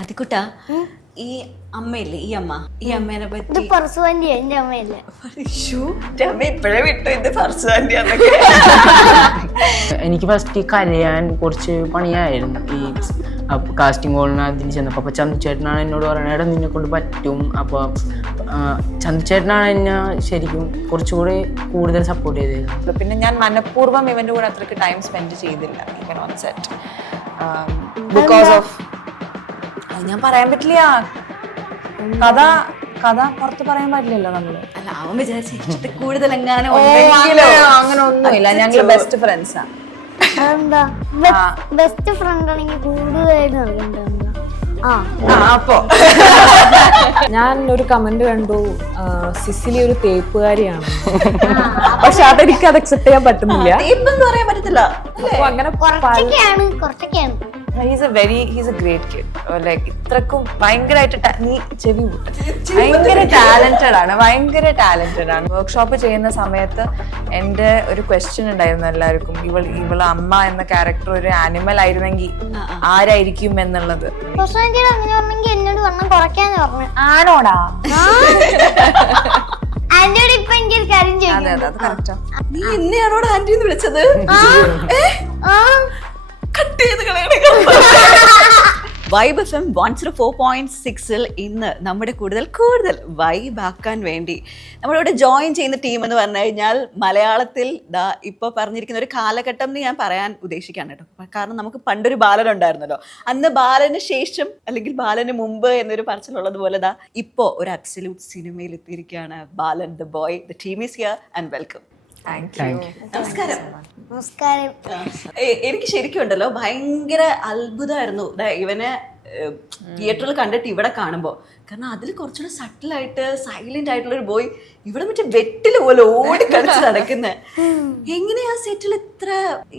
അതിക്കുട്ടാ ഈ അമ്മയില്ലേ ഈ അമ്മേനെ പറ്റി എന്റെ അമ്മയല്ലേ ഇപ്പഴേ വിട്ടു ഇത് ഫർസാന്റെ എനിക്ക് ഫസ്റ്റ് കരയാൻ കുറച്ച് പണിയായിരുന്നു ഈ കാസ്റ്റിംഗ് കോളിന് അതിന് ചെന്നപ്പോൾ. അപ്പോൾ ചന്തുചേട്ടനാണ് എന്നോട് പറയുന്നത്, എടാ നിന്നെ കൊണ്ട് പറ്റും. അപ്പോൾ ചന്തുചേട്ടനാണ് എന്നെ ശരിക്കും കുറച്ചുകൂടി കൂടുതൽ സപ്പോർട്ട് ചെയ്തത്. പിന്നെ ഞാൻ മനഃപൂർവ്വം ഇവന്റെ കൂടെ അത്രയ്ക്ക് ടൈം സ്പെൻഡ് ചെയ്തില്ല even on set because of ഞാൻ പറയാൻ പറ്റില്ല. കഥ പുറത്ത് പറയാൻ പറ്റില്ലല്ലോ നമ്മള്. അല്ല അവൻ വിചാരിച്ചിട്ട് കൂടുതൽ എങ്ങനെ അങ്ങനെ ഒന്നുമില്ല. ഞങ്ങള് ബെസ്റ്റ് ഫ്രണ്ട്സാ. അതെന്താ ബെസ്റ്റ് ഫ്രണ്ട് ആണെങ്കിൽ കൂടുതലായിട്ട് നൽകണ്ട. അപ്പോ ഞാൻ ഒരു കമന്റ് കണ്ടു, സിസിലി ഒരു തേപ്പുകാരിയാണ്. പക്ഷെ അതെനിക്ക് അത് അക്സെപ്റ്റ് ചെയ്യാൻ പറ്റുന്നില്ല. പറയാൻ പറ്റത്തില്ല. അപ്പൊ അങ്ങനെ കുറച്ചൊക്കെയാണ് he's a great kid. Like ഇത്രക്കും ഭയങ്കരമായിട്ട് നീ ചെവി ഭയങ്കര ടാലന്റഡ് ആണ്. വർക്ക്ഷോപ്പ് ചെയ്യുന്ന സമയത്ത് എൻ്റെ ഒരു ക്വസ്റ്റ്യൻ ഉണ്ടായിരുന്നു എല്ലാവർക്കും, ഇവൾ അമ്മ എന്ന ക്യാരക്ടർ ഒരു ആനിമൽ ആയിരുന്നെങ്കിൽ ആരായിരിക്കും എന്നുള്ളത്. എന്നോട് വണ്ണം കുറയ്ക്കാന്ന് പറഞ്ഞു. ആണോടാ? ആന്റിയോട് ഇപ്പൊ എനിക്ക് കാര്യം അതെ ചെയ്യും. അതെ, അത് കറക്റ്റാ. നീ എന്നെയാണോട് ആന്റി എന്ന് വിളിച്ചത്? വൈബ് FM 104.6 ഇന്ന് നമ്മുടെ കൂടുതൽ വൈബ് ആക്കാൻ വേണ്ടി നമ്മളിവിടെ ജോയിൻ ചെയ്യുന്ന ടീം എന്ന് പറഞ്ഞു കഴിഞ്ഞാൽ മലയാളത്തിൽ ഇപ്പോൾ പറഞ്ഞിരിക്കുന്ന ഒരു കാലഘട്ടം എന്ന് ഞാൻ പറയാൻ ഉദ്ദേശിക്കുകയാണ് കേട്ടോ. കാരണം നമുക്ക് പണ്ടൊരു ബാലൻ ഉണ്ടായിരുന്നല്ലോ, അന്ന് ബാലന് ശേഷം അല്ലെങ്കിൽ ബാലന് മുമ്പ് എന്നൊരു പറച്ചിലുള്ളതുപോലെ ഇപ്പോൾ ഒരു അബ്സല്യൂട്ട് സിനിമയിൽ എത്തിയിരിക്കുകയാണ് Balan the boy. The team is here and welcome. നമസ്കാരം. എനിക്ക് ശരിക്കും ഉണ്ടല്ലോ ഭയങ്കര അത്ഭുതമായിരുന്നു ഇവനെ തിയേറ്ററിൽ കണ്ടിട്ട് ഇവിടെ കാണുമ്പോൾ. കാരണം അതിൽ കുറച്ചുകൂടെ സട്ടിലായിട്ട് സൈലന്റ് ആയിട്ടുള്ള ഒരു ബോയ് ഇവിടെ മറ്റേ വെട്ടില് പോലെ ഓടിക്കളിച്ച് നടക്കുന്നത്. എങ്ങനെയാ സെറ്റിൽ ഇത്ര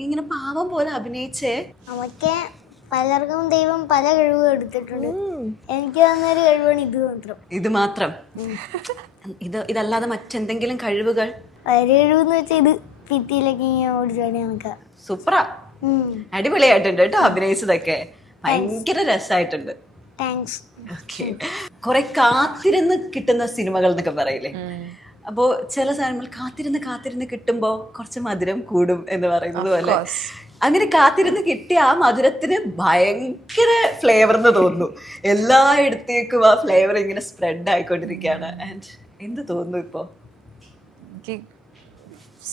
ഇങ്ങനെ പാവം പോലെ അഭിനയിച്ചേ? നമുക്ക് പലർക്കും ദൈവം പല കഴിവും എടുത്തിട്ടുണ്ട്. എനിക്ക് തന്നൊരു കഴിവാണ് ഇത് മാത്രം. ഇതല്ലാതെ മറ്റെന്തെങ്കിലും കഴിവുകൾ? കഴിവെന്ന് വെച്ചാൽ ഇത് ഭിത്തിയിലേക്ക് ഓടിച്ചാടി നമുക്ക് സൂപ്പറാ, അടിപൊളിയായിട്ടുണ്ട് കേട്ടോ അഭിനയിച്ചതൊക്കെ. ഭയങ്കര രസമായിട്ടുണ്ട്. താങ്ക്സ്. ഓക്കെ, കുറെ കാത്തിരുന്ന് കിട്ടുന്ന സിനിമകൾ എന്നൊക്കെ പറയില്ലേ, അപ്പോ ചില സാധനങ്ങൾ കാത്തിരുന്ന് കിട്ടുമ്പോ കുറച്ച് മധുരം കൂടും എന്ന് പറയുന്നത് പോലെ അങ്ങനെ കാത്തിരുന്ന് കിട്ടിയ ആ മധുരത്തിന് ഭയങ്കര ഫ്ലേവർ എന്ന് തോന്നുന്നു. എല്ലായിടത്തേക്കും ആ ഫ്ലേവർ ഇങ്ങനെ സ്പ്രെഡ് ആയിക്കൊണ്ടിരിക്കുകയാണ്. ആൻഡ് എന്ത് തോന്നുന്നു ഇപ്പോ? എനിക്ക്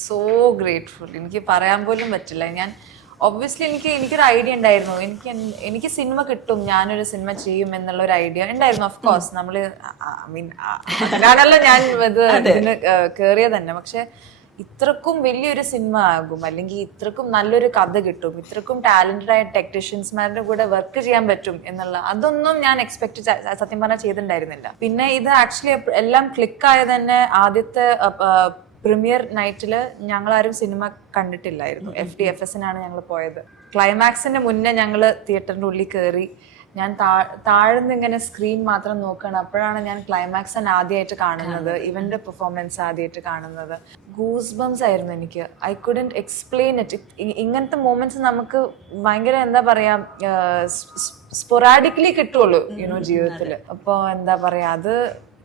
സോ ഗ്രേറ്റ്ഫുൾ. എനിക്ക് പറയാൻ പോലും പറ്റില്ല. ഞാൻ ഒബ്വിയസ്ലി എനിക്കൊരു ഐഡിയ ഉണ്ടായിരുന്നു. എനിക്ക് സിനിമ കിട്ടും, ഞാനൊരു സിനിമ ചെയ്യും എന്നുള്ള ഒരു ഐഡിയ ഉണ്ടായിരുന്നു. ഓഫ് കോഴ്സ് നമ്മള് ഞാനല്ല ഞാൻ ഇതിന് കേറിയ തന്നെ. പക്ഷെ ഇത്രക്കും വലിയൊരു സിനിമ ആകും, അല്ലെങ്കിൽ ഇത്രക്കും നല്ലൊരു കഥ കിട്ടും, ഇത്രക്കും ടാലന്റഡ് ആയ ടെക്നീഷ്യൻസ്മാരുടെ കൂടെ വർക്ക് ചെയ്യാൻ പറ്റും എന്നുള്ള അതൊന്നും ഞാൻ എക്സ്പെക്ട് സത്യം പറഞ്ഞാൽ ചെയ്തിട്ടുണ്ടായിരുന്നില്ല. പിന്നെ ഇത് ആക്ച്വലി എല്ലാം ക്ലിക്കായത് തന്നെ ആദ്യത്തെ പ്രീമിയർ നൈറ്റില് ഞങ്ങളാരും സിനിമ കണ്ടിട്ടില്ലായിരുന്നു. FDFSനാണ് ഞങ്ങൾ പോയത്. ക്ലൈമാക്സിന്റെ മുന്നേ ഞങ്ങൾ തിയേറ്ററിന്റെ ഉള്ളിൽ കയറി. ഞാൻ താഴ്ന്ന് ഇങ്ങനെ സ്ക്രീൻ മാത്രം നോക്കുകയാണ്. അപ്പോഴാണ് ഞാൻ ക്ലൈമാക്സ് ആദ്യമായിട്ട് കാണുന്നത്, ഇവന്റെ പെർഫോമൻസ് ആദ്യമായിട്ട് കാണുന്നത്. ഗൂസ് ബംസ് ആയിരുന്നു എനിക്ക്. I couldn't explain it. ഇങ്ങനത്തെ മൊമെന്റ്സ് നമുക്ക് ഭയങ്കര എന്താ പറയാ സ്പൊറാഡിക്കലി കിട്ടുള്ളൂ ജീവിതത്തിൽ. അപ്പൊ എന്താ പറയാ അത്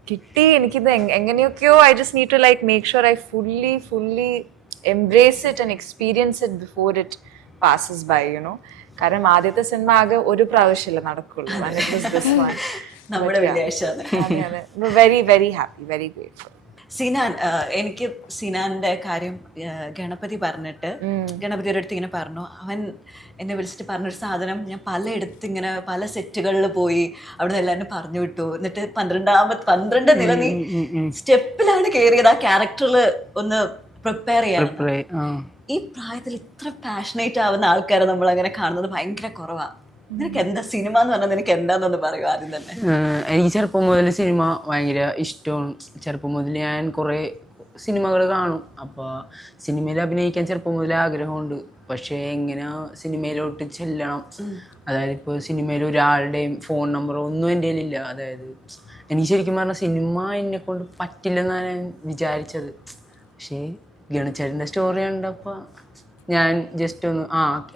കിട്ടി. എനിക്കിത് എങ്ങനെയൊക്കെയോ I just need to like make sure I fully embrace it and experience it before it passes by കാരണം ആദ്യത്തെ സിനിമ ആകെ ഒരു പ്രാവശ്യമല്ലേ നടക്കുള്ളൂ. Very very happy, very grateful. Sinan, എനിക്ക് സിനാന്റെ കാര്യം ഗണപതി ഒരിടത്ത് ഇങ്ങനെ പറഞ്ഞു. അവൻ എന്നെ വിളിച്ചിട്ട് പറഞ്ഞൊരു സാധനം ഞാൻ പലയിടത്ത് ഇങ്ങനെ പല സെറ്റുകളിൽ പോയി അവിടെ എല്ലാവരും പറഞ്ഞു വിട്ടു. എന്നിട്ട് 12 നില നീ സ്റ്റെപ്പിലാണ് കയറിയത് ആ ക്യാരക്ടറിൽ ഒന്ന് പ്രിപ്പയർ ചെയ്യാൻ. ഈ പ്രായത്തിൽ ഇത്ര പാഷനേറ്റ് ആവുന്ന ആൾക്കാരെ നമ്മൾ അങ്ങനെ കാണുന്നത് ഭയങ്കര കുറവാ. നിനക്ക് എന്താ സിനിമ എന്ന് പറഞ്ഞാൽ നിനക്ക് എന്താന്നൊന്ന് പറയൂ ആദ്യം തന്നെ. എനിക്ക് ചെറുപ്പം മുതൽ സിനിമ ഭയങ്കര ഇഷ്ടമാണ്. ചെറുപ്പം മുതൽ ഞാൻ കുറേ സിനിമകൾ കാണും. അപ്പോൾ സിനിമയിൽ അഭിനയിക്കാൻ ചെറുപ്പം മുതലേ ആഗ്രഹമുണ്ട്. പക്ഷേ എങ്ങനെ സിനിമയിലോട്ട് ചെല്ലണം, അതായത് ഇപ്പോൾ സിനിമയിൽ ഒരാളുടെയും ഫോൺ നമ്പറോ ഒന്നും എൻ്റെ കയ്യിലില്ല. അതായത് എനിക്ക് ശരിക്കും പറഞ്ഞാൽ സിനിമ എന്നെ കൊണ്ട് പറ്റില്ലെന്നാണ് ഞാൻ വിചാരിച്ചത്. പക്ഷേ ഗണചേട്ടൻ്റെ സ്റ്റോറി കണ്ടപ്പോൾ ഞാൻ ജസ്റ്റ് ഒന്ന്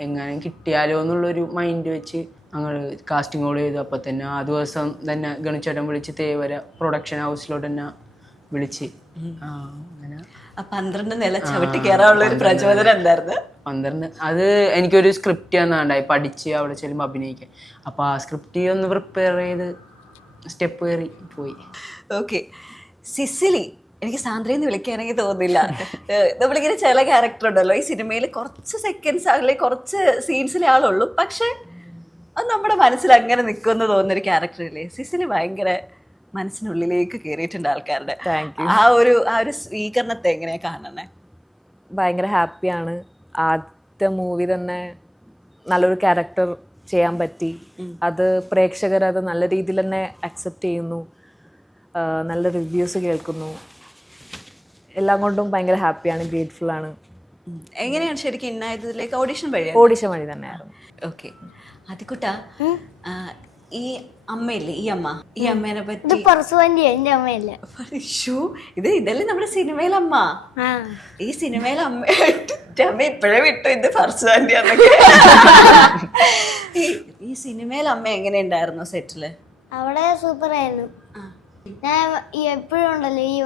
എങ്ങനെ കിട്ടിയാലോ എന്നുള്ളൊരു മൈൻഡ് വെച്ച് ഞങ്ങൾ കാസ്റ്റിംഗ് കോൾ ചെയ്തു. അപ്പം തന്നെ ആ ദിവസം തന്നെ ഗണിച്ചേട്ടൻ വിളിച്ച് തേവര പ്രൊഡക്ഷൻ ഹൗസിലോട്ട് തന്നെ വിളിച്ച് അങ്ങനെ 12 നില ചവിട്ടി കയറാനുള്ള ഒരു പ്രചോദനം എന്തായിരുന്നു? 12 അത് എനിക്കൊരു സ്ക്രിപ്റ്റ് തന്നാണ്ടായി പഠിച്ച് അവിടെ ചെല്ലുമ്പോൾ അഭിനയിക്കാൻ. അപ്പോൾ ആ സ്ക്രിപ്റ്റ് ഒന്ന് പ്രിപ്പയർ ചെയ്ത് സ്റ്റെപ്പ് കയറി പോയി. ഓക്കെ, സിസിലി എനിക്ക് സാന്ദ്രയെന്ന് വിളിക്കാനെങ്കിൽ തോന്നുന്നില്ല. നമ്മളിങ്ങനെ ചില ക്യാരക്ടർ ഉണ്ടല്ലോ ഈ സിനിമയിൽ, കുറച്ച് സെക്കൻഡ്സ് അല്ലെങ്കിൽ കുറച്ച് സീൻസിലെ ആളുള്ളൂ, പക്ഷെ അത് നമ്മുടെ മനസ്സിൽ അങ്ങനെ നിൽക്കുമെന്ന് തോന്നുന്നൊരു ക്യാരക്ടറില്ലേ സിസിലി. ഭയങ്കര മനസ്സിനുള്ളിലേക്ക് കയറിയിട്ടുണ്ട് ആൾക്കാരുടെ. ആ ഒരു സ്വീകരണത്തെ എങ്ങനെയാ കാണണേ? ഭയങ്കര ഹാപ്പിയാണ്. ആദ്യത്തെ മൂവി തന്നെ നല്ലൊരു ക്യാരക്ടർ ചെയ്യാൻ പറ്റി. അത് പ്രേക്ഷകർ അത് നല്ല രീതിയിൽ തന്നെ അക്സെപ്റ്റ് ചെയ്യുന്നു, നല്ല റിവ്യൂസ് കേൾക്കുന്നു. എല്ലാം കൊണ്ടും ഭയങ്കര ഹാപ്പിയാണ്, ഗ്രേറ്റ്ഫുൾ ആണ്. എങ്ങനെയാണ് ശരിക്കും ഇന്നായതിലേക്ക്? ഓഡിഷൻ വഴി തന്നെയായിരുന്നു. ഓക്കെ, അതിക്കുട്ട ഈ അമ്മയില്ലേ, ഈ അമ്മേനെ പറ്റി എന്റെ അമ്മയല്ല. ഇതല്ലേ നമ്മുടെ സിനിമയിലെ അമ്മ. ഈ സിനിമയിലെ അമ്മ ഇപ്പഴേ വിട്ടു ഇത് ഫർസുവാൻ്റെ അമ്മയ്ക്ക്. ഈ സിനിമയിലെ അമ്മ എങ്ങനെയുണ്ടായിരുന്നു സെറ്റില്? അവിടെ സൂപ്പർ ആയിരുന്നു. ഞാൻ എപ്പോഴും ഉണ്ടല്ലോ ഈ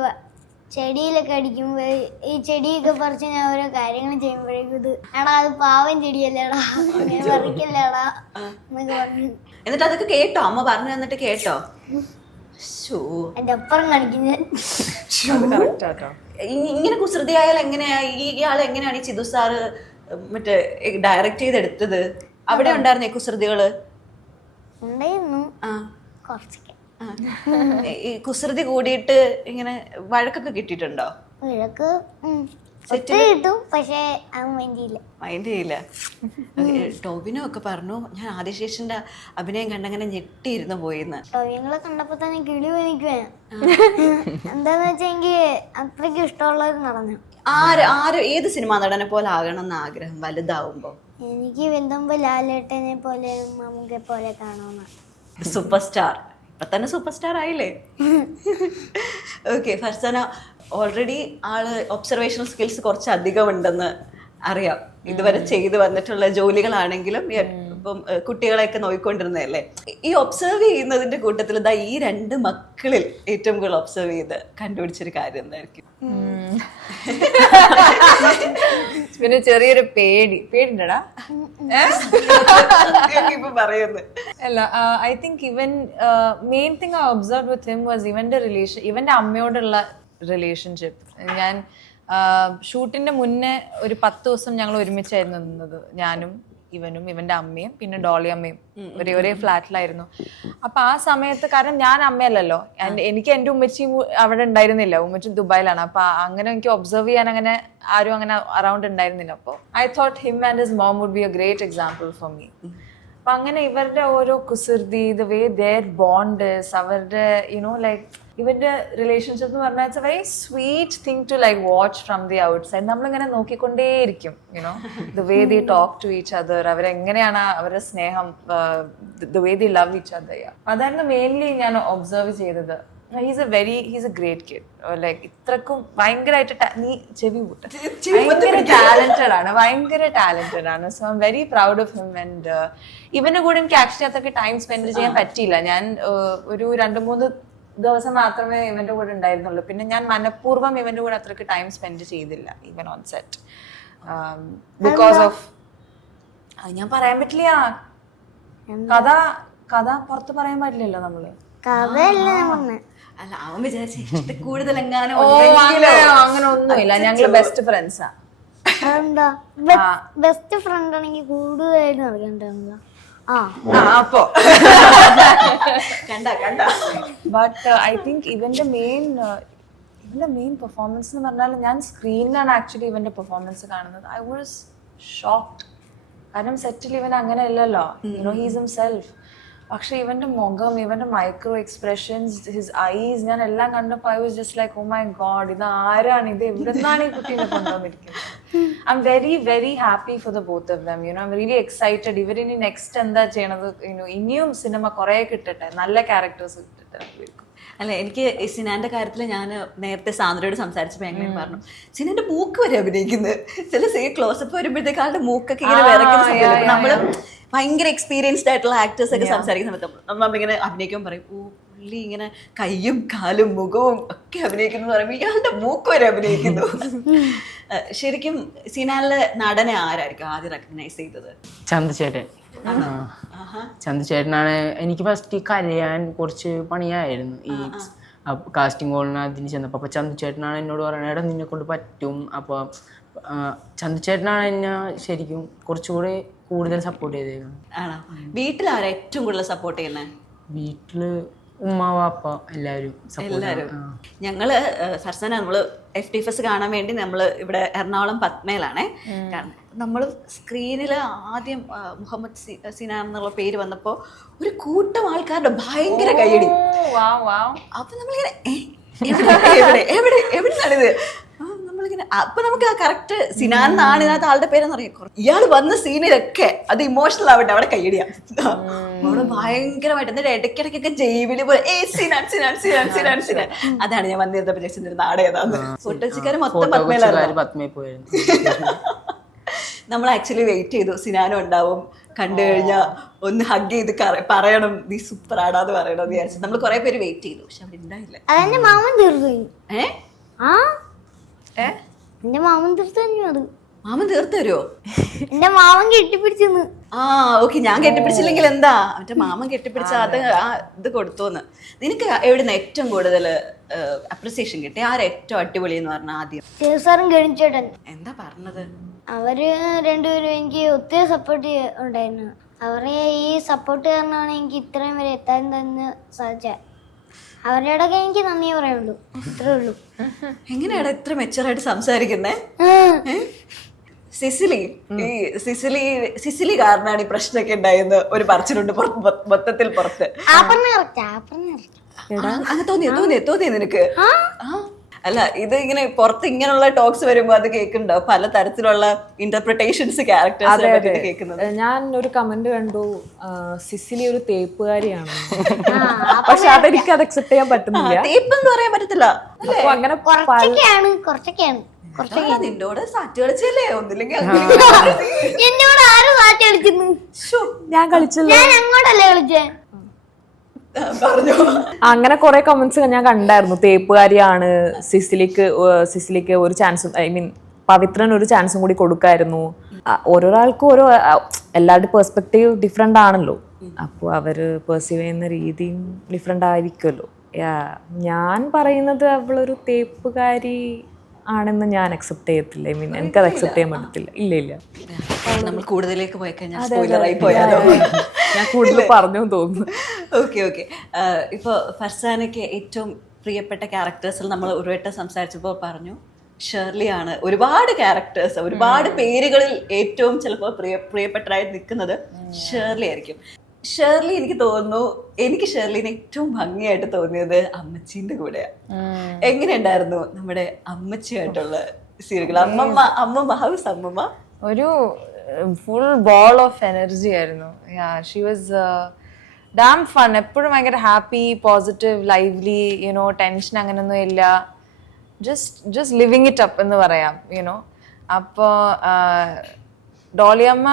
ചെടിയിലൊക്കെ അടിക്കുമ്പോ ഈ ചെടിയൊക്കെ പറിച്ച് ഞാൻ ഓരോ കാര്യങ്ങൾ ചെയ്യുമ്പോഴേക്കും ഇത് എടാ അത് പാവം ചെടിയല്ലേടാ, അങ്ങനെ പറിക്കല്ലേടാ എന്നൊക്കെ പറഞ്ഞു. എന്നിട്ട് അതൊക്കെ കേട്ടോ? അമ്മ പറഞ്ഞു തന്നിട്ട് കേട്ടോ? എന്റെ അപ്പുറം കാണിക്കുന്നത് ഇങ്ങനെ കുസൃതിയായാൽ എങ്ങനെയാ? ഇയാൾ എങ്ങനെയാണ് ഈ ചിതു സാറ് മറ്റേ ഡയറക്റ്റ് ചെയ്തെടുത്തത്? അവിടെ ഉണ്ടായിരുന്നേ കുസൃതികള്? ഉണ്ടായിരുന്നു കുറച്ചൊക്കെ. ഈ കുസൃതി കൂടിയിട്ട് ഇങ്ങനെ വഴക്കൊക്കെ കിട്ടിയിട്ടുണ്ടോ? വഴക്ക് കിട്ടും, പക്ഷേ മൈൻഡ് ചെയ്യില്ല. ടോവിനോ ഒക്കെ പറഞ്ഞു ഞാൻ ആദിശേഷന്റെ അഭിനയം കണ്ടങ്ങനെ ഞെട്ടിയിരുന്നു പോയിന്ന്. ടോവിനങ്ങളെ കണ്ടപ്പോ തന്നെ കിളി എനിക്ക് എന്താന്ന് വെച്ചാ എനിക്ക് അത്രയ്ക്ക് ഇഷ്ടമുള്ളവർ നടന്നു. ഏത് സിനിമാ നടനെ പോലെ ആകണം എന്ന് ആഗ്രഹം വലുതാവുമ്പോ? എനിക്ക് വലുതാവുമ്പോ ലാലേട്ടനെ പോലെ മമ്മൂക്കെ പോലെ കാണുന്ന സൂപ്പർ സ്റ്റാർ. ഇപ്പൊ തന്നെ സൂപ്പർ സ്റ്റാർ ആയില്ലേ? ഓക്കെ, ഫർസാന ഓൾറെഡി ആള് ഒബ്സർവേഷണൽ സ്കിൽസ് കുറച്ച് അധികം ഉണ്ടെന്ന് അറിയാം. ഇതുവരെ ചെയ്തു വന്നിട്ടുള്ള ജോലികളാണെങ്കിലും ഇപ്പം കുട്ടികളെയൊക്കെ നോക്കിക്കൊണ്ടിരുന്നതല്ലേ. ഈ ഒബ്സർവ് ചെയ്യുന്നതിന്റെ കൂട്ടത്തിൽ ഇതാ ഈ 2 മക്കളിൽ ഏറ്റവും കൂടുതൽ ഒബ്സർവ് ചെയ്ത് കണ്ടുപിടിച്ചൊരു കാര്യം എന്തായിരിക്കും? പിന്നെ ചെറിയൊരു പേടിണ്ടടാ ഇപ്പൊ പറയുന്നത് അല്ല. ഐ തിങ്ക് ഇവൻ main thing I observe with him was ഇവന്റെ അമ്മയോടുള്ള റിലേഷൻഷിപ്പ്. ഞാൻ ഷൂട്ടിന്റെ മുന്നേ ഒരു 10 ദിവസം ഞങ്ങൾ ഒരുമിച്ചായിരുന്നു നിന്നത്, ഞാനും ഇവനും ഇവന്റെ അമ്മയും പിന്നെ ഡോളി അമ്മയും ഒരേ ഫ്ലാറ്റിലായിരുന്നു. അപ്പൊ ആ സമയത്ത്, കാരണം ഞാൻ അമ്മയല്ലല്ലോ, എനിക്ക് എന്റെ ഉമ്മച്ചി അവിടെ ഉണ്ടായിരുന്നില്ല, ഉമ്മച്ചി ദുബായിലാണ്. അപ്പൊ അങ്ങനെ എനിക്ക് ഒബ്സർവ് ചെയ്യാൻ അങ്ങനെ ആരും അങ്ങനെ അറൌണ്ട് ഉണ്ടായിരുന്നില്ല. അപ്പോൾ I thought him and his mom would be a great example for me. അപ്പൊ അങ്ങനെ ഇവരുടെ ഓരോ കുസൃതി, the way their bond is, അവരുടെ ലൈക്ക് ഇവരുടെ റിലേഷൻഷിപ്പ് എന്ന് പറഞ്ഞാൽ it's a very sweet thing to like watch from the outside. നമ്മളിങ്ങനെ നോക്കിക്കൊണ്ടേയിരിക്കും the way they talk to each other, അവരെങ്ങനെയാണ് അവരുടെ സ്നേഹം, the way they love each other. അതായിരുന്നു മെയിൻലി ഞാൻ ഒബ്സർവ് ചെയ്തത്. He's a great kid. Like ഇത്രക്കും ഭയങ്കരമായിട്ട് നീ ഭയങ്കര ടാലന്റഡ് ആണ്. So I am very proud of him. And ഇവന്റെ കൂടെ എനിക്ക് ആക്ച്വലി അത്രയ്ക്ക് ടൈം സ്പെൻഡ് ചെയ്യാൻ പറ്റിയില്ല. ഞാൻ ഒരു 2-3 ദിവസം മാത്രമേ ഇവന്റെ കൂടെ ഉണ്ടായിരുന്നുള്ളൂ. പിന്നെ ഞാൻ മനഃപൂർവ്വം ഇവന്റെ കൂടെ അത്രയ്ക്ക് ടൈം സ്പെൻഡ് ചെയ്തില്ല even on set, because of ഞാൻ പറയാൻ പറ്റില്ല. കഥ പുറത്ത് പറയാൻ പാടില്ലല്ലോ നമ്മള്. അല്ല, അവൻ വിചാരിച്ച കൂടുതൽ അങ്ങനെ ഒന്നുമില്ല, ഞങ്ങള് ബെസ്റ്റ് ഫ്രണ്ട്സാ. ബെസ്റ്റ് ഫ്രണ്ട് ആണെങ്കിൽ കൂടുതലായിട്ട് നടക്കണ്ടോ? അപ്പോ കണ്ട. ബട്ട് ഐ തിങ്ക് ഇവന്റെ മെയിൻ പെർഫോമൻസ് എന്ന് പറഞ്ഞാൽ, ഞാൻ സ്ക്രീനിലാണ് ആക്ച്വലി ഇവന്റെ പെർഫോമൻസ് കാണുന്നത്. I was shocked. കാരണം സെറ്റിൽ ഇവൻ അങ്ങനെ അല്ലല്ലോ, ഹീസ് ഹിംസെൽഫ്. പക്ഷെ ഇവന്റെ മുഖം, ഇവന്റെ മൈക്രോ എക്സ്പ്രഷൻസ്, ഹിസ് ഐസ്, ഞാൻ എല്ലാം കണ്ടപ്പോൾ I was just like, oh my god, ഇത് ആരാണ്, ഇത് എവിടെ നിന്നാണ് ഈ കുട്ടീനെ കൊണ്ടുവന്നിരിക്കുന്നത്. I'm very very happy for the both of them. I'm really excited. ഇവരിനി നെക്സ്റ്റ് എന്താ ചെയ്യണത്, ഇനിയും സിനിമ കുറെ കിട്ടട്ടെ, നല്ല ക്യാരക്ടേഴ്സ് കിട്ടട്ടെ. അല്ല, എനിക്ക് സിനാന്റെ കാര്യത്തിൽ ഞാൻ നേരത്തെ സാന്ദ്രയോട് സംസാരിച്ചപ്പോൾ എങ്ങനെ പറഞ്ഞു, സിനാന്റെ മൂക്ക് വരെ അഭിനയിക്കുന്നത് ചില ക്ലോസപ്പ് വരുമ്പോഴത്തേക്ക് ആളുടെ മൂക്കൊക്കെ ഇങ്ങനെ വിറയ്ക്കുന്ന സമയത്ത് നമ്മള് ഭയങ്കര എക്സ്പീരിയൻസ്ഡ് ആയിട്ടുള്ള ആക്ടേഴ്സ് ഒക്കെ സംസാരിക്കുന്ന സമയത്ത് നമ്മളിങ്ങനെ അഭിനയിക്കുമ്പോൾ പറയും ഓ പുള്ളി ഇങ്ങനെ കയ്യും കാലും മുഖവും ഒക്കെ അഭിനയിക്കുന്നു പറയുമ്പോൾ ഇയാളുടെ മൂക്ക് വരെ അഭിനയിക്കുന്നു. ശരിക്കും സിനാലിലെ നടനെ ആരായിരിക്കും ആദ്യം റെക്കഗ്നൈസ് ചെയ്തത്? ചന്ദ്രചേട്ടൻ. ചന്ദ്രചേട്ടനാണ് എനിക്ക് ഫസ്റ്റ് കരയാൻ കുറച്ച് പണിയായിരുന്നു ഈ കാസ്റ്റിംഗ് കോളിന് അതിന് ചെന്നപ്പോൾ. അപ്പോൾ ചന്ദ്രചേട്ടനാണ് എന്നോട് പറയുന്നത് എടാ നിന്നെ കൊണ്ട് പറ്റും. അപ്പോൾ ചന്ദ്രചേട്ടനാണ് എന്നെ ശരിക്കും കുറച്ചുകൂടെ കൂടുതൽ സപ്പോർട്ട് ചെയ്തേക്കുന്നത്. ആണോ? വീട്ടിലാരാ ഏറ്റവും കൂടുതൽ സപ്പോർട്ട് ചെയ്യുന്നത്? വീട്ടിൽ ഉമ്മ വാപ്പ എല്ലാവരും. ഞങ്ങള് ഫർസാന നമ്മള് FTFS കാണാൻ വേണ്ടി നമ്മള് ഇവിടെ എറണാകുളം പത്മയിലാണേ. കാരണം നമ്മൾ സ്ക്രീനിൽ ആദ്യം മുഹമ്മദ് സിനാൻ എന്നുള്ള പേര് വന്നപ്പോൾ ഒരു കൂട്ടം ആൾക്കാരുടെ ഭയങ്കര കയ്യടി. അപ്പൊ നമ്മളിങ്ങനെ എവിടെയാണിത് നമ്മളിങ്ങനെ അപ്പൊ നമുക്ക് ആ കറക്റ്റ് സിനാൻ എന്നാണ് ഇതിനകത്ത് ആളുടെ പേരെന്ന് അറിയാം. ഇയാൾ വന്ന സീനിലൊക്കെ അത് ഇമോഷണൽ ആവട്ടെ അവിടെ കയ്യടിയാ. അവിടെ ഭയങ്കരമായിട്ട് എന്നിട്ട് ഇടയ്ക്കിടയ്ക്കൊക്കെ ജൈവില് പോലെ സിനാൻ സിനാൻ സിനാൻ സിനാൻ സിനാൻ. അതാണ് ഞാൻ വന്നിരുന്നപ്പോ ചേച്ചി നാട് ഏതാന്ന്. ഫോട്ടോച്ചിക്കാര് മൊത്തം പത്മയിലായിരുന്നു. നമ്മൾ ആക്ച്വലി വെയിറ്റ് ചെയ്തു സിനാനും ഉണ്ടാവും, കണ്ടു കഴിഞ്ഞാൽ ഒന്ന് ഹഗ് ചെയ്ത് പറയണം നീ സൂപ്പർ ആടാന്ന് പറയണം എന്ന് വിചാരിച്ചു. നമ്മൾ കുറെ പേര് വെയിറ്റ് ചെയ്തു, പക്ഷെ അവിടെ ഉണ്ടായില്ല. അതെന്റെ മാമൻ തീർത്തു. എന്റെ മാമൻ തീർത്തു തന്നെ. അത് മാമൻ തീർത്ത് തരുമോ? എന്റെ മാമൻ കെട്ടിപ്പിടിച്ചെന്ന്. ഓക്കെ, ഞാൻ കെട്ടിപ്പിടിച്ചില്ലെങ്കിൽ എന്താ മറ്റേ മാമൻ കെട്ടിപ്പിടിച്ച അത് ആ ഇത് കൊടുത്തോന്ന്. നിനക്ക് എവിടുന്ന് ഏറ്റവും കൂടുതൽ അപ്രിസിയേഷൻ കിട്ടി? ആരാ ഏറ്റവും അടിപൊളി എന്ന് പറഞ്ഞ? ആദ്യം സാറും ഗണിച്ചേട്ടൻ. എന്താ പറഞ്ഞത്? അവര് രണ്ടുപേരും എനിക്ക് ഒത്തിരി സപ്പോർട്ട് ഉണ്ടായിരുന്നു. അവരെ ഈ സപ്പോർട്ട് കാരണമാണ് എനിക്ക് ഇത്രയും വരെ എത്താൻ തന്നെ സാധിച്ചത്. അവരുടെ ഇടയ്ക്ക് എനിക്ക് നന്ദി പറയുള്ളൂ, അത്രേ ഉള്ളൂ. എങ്ങനെയാണ് ഇത്ര മെച്ചറായിട്ട് സംസാരിക്കുന്നേ? സിസിലി കാരണമാണ് ഈ പ്രശ്നമൊക്കെ ഉണ്ടായെന്ന് ഒരു പറച്ചിലുണ്ട് മൊത്തത്തിൽ പുറത്ത്. അങ്ങനെ തോന്നിയ നിനക്ക്? അല്ല, ഇത് ഇങ്ങനെ പുറത്ത് ഇങ്ങനെയുള്ള ടോക്സ് വരുമ്പോ അത് കേൾക്കുന്നുണ്ടോ? പല തരത്തിലുള്ള ഇന്റർപ്രിട്ടേഷൻസ് ക്യാരക്ടേഴ്സ് കേൾക്കുന്നത്. ഞാൻ ഒരു കമന്റ് കണ്ടു, സിസിലി ഒരു തേപ്പുകാരിയാണ്. പക്ഷെ അതെനിക്ക് അത് അക്സെപ്റ്റ് ചെയ്യാൻ പറ്റുന്നില്ല. തേപ്പെന്ന് പറയാൻ പറ്റത്തില്ല. അങ്ങനെ കുറച്ചൊക്കെയാണ്. നിന്നോട് സാറ്റ് കളിച്ചല്ലേ? ഒന്നില്ലെങ്കിൽ എന്നോട് ആരും സാറ്റ് കളിക്കുന്നു? ഞാൻ കളിച്ചില്ല, ഞാൻ അങ്ങോട്ടല്ലേ കളിച്ചേ. പറഞ്ഞോ. അങ്ങനെ കുറെ കമന്റ്സ് ഞാൻ കണ്ടായിരുന്നു. തേപ്പുകാരിയാണ്, സിസിലിക്ക് ഒരു ചാൻസും, ഐ മീൻ പവിത്രൻ ഒരു ചാൻസും കൂടി കൊടുക്കായിരുന്നു. ഓരോരാൾക്കും ഓരോ, എല്ലാവരുടെ പെർസ്പെക്റ്റീവ് ഡിഫറെൻ്റ് ആണല്ലോ. അപ്പോൾ അവര് പെർസീവ് ചെയ്യുന്ന രീതിയും ഡിഫറെൻ്റ് ആയിരിക്കുമല്ലോ. ഞാൻ പറയുന്നത് അവളൊരു തേപ്പുകാരി ആണെന്ന് ഞാൻ അക്സെപ്റ്റ് ചെയ്യത്തില്ല. ഐ മീൻ എനിക്കത് അക്സെപ്റ്റ് ചെയ്യാൻ പറ്റത്തില്ല. ഇല്ല, നമ്മൾ കൂടുതലേക്ക് പോയി കഴിഞ്ഞാൽ സ്പോയിലറായി പോയാലോ? ഞാൻ കൂടുതൽ പറഞ്ഞു തോന്നുന്നു. ഓക്കെ. ഇപ്പോൾ ഫർസാനയ്ക്ക് ഏറ്റവും പ്രിയപ്പെട്ട ക്യാരക്ടേഴ്സിൽ നമ്മൾ ഒരു വട്ടം സംസാരിച്ചപ്പോൾ പറഞ്ഞു ഷേർലിയാണ്. ഒരുപാട് ക്യാരക്ടേഴ്സ്, ഒരുപാട് പേരുകളിൽ ഏറ്റവും ചിലപ്പോൾ പ്രിയപ്പെട്ടതായി നിൽക്കുന്നത് ഷേർലി ആയിരിക്കും. ഷേർലി എനിക്ക് തോന്നുന്നു, എനിക്ക് ഷേർലിനെ ഏറ്റവും ഭംഗിയായിട്ട് തോന്നിയത് അമ്മച്ചീൻ്റെ കൂടെയാണ്. എങ്ങനെയുണ്ടായിരുന്നു നമ്മുടെ അമ്മച്ചിയായിട്ടുള്ള സീരിയൽ? അമ്മമ്മ ഹൗസ് അമ്മമ്മ ഒരു ഫുൾ ബോൾ ഓഫ് എനർജി ആയിരുന്നു. She was dam fun. എപ്പോഴും ഭയങ്കര happy, positive, lively, you know tension അങ്ങനെയൊന്നും ഇല്ല. ജസ്റ്റ് ലിവിങ് ഇറ്റ് അപ്പ് എന്ന് പറയാം, യുനോ. അപ്പോൾ ഡോളിയമ്മ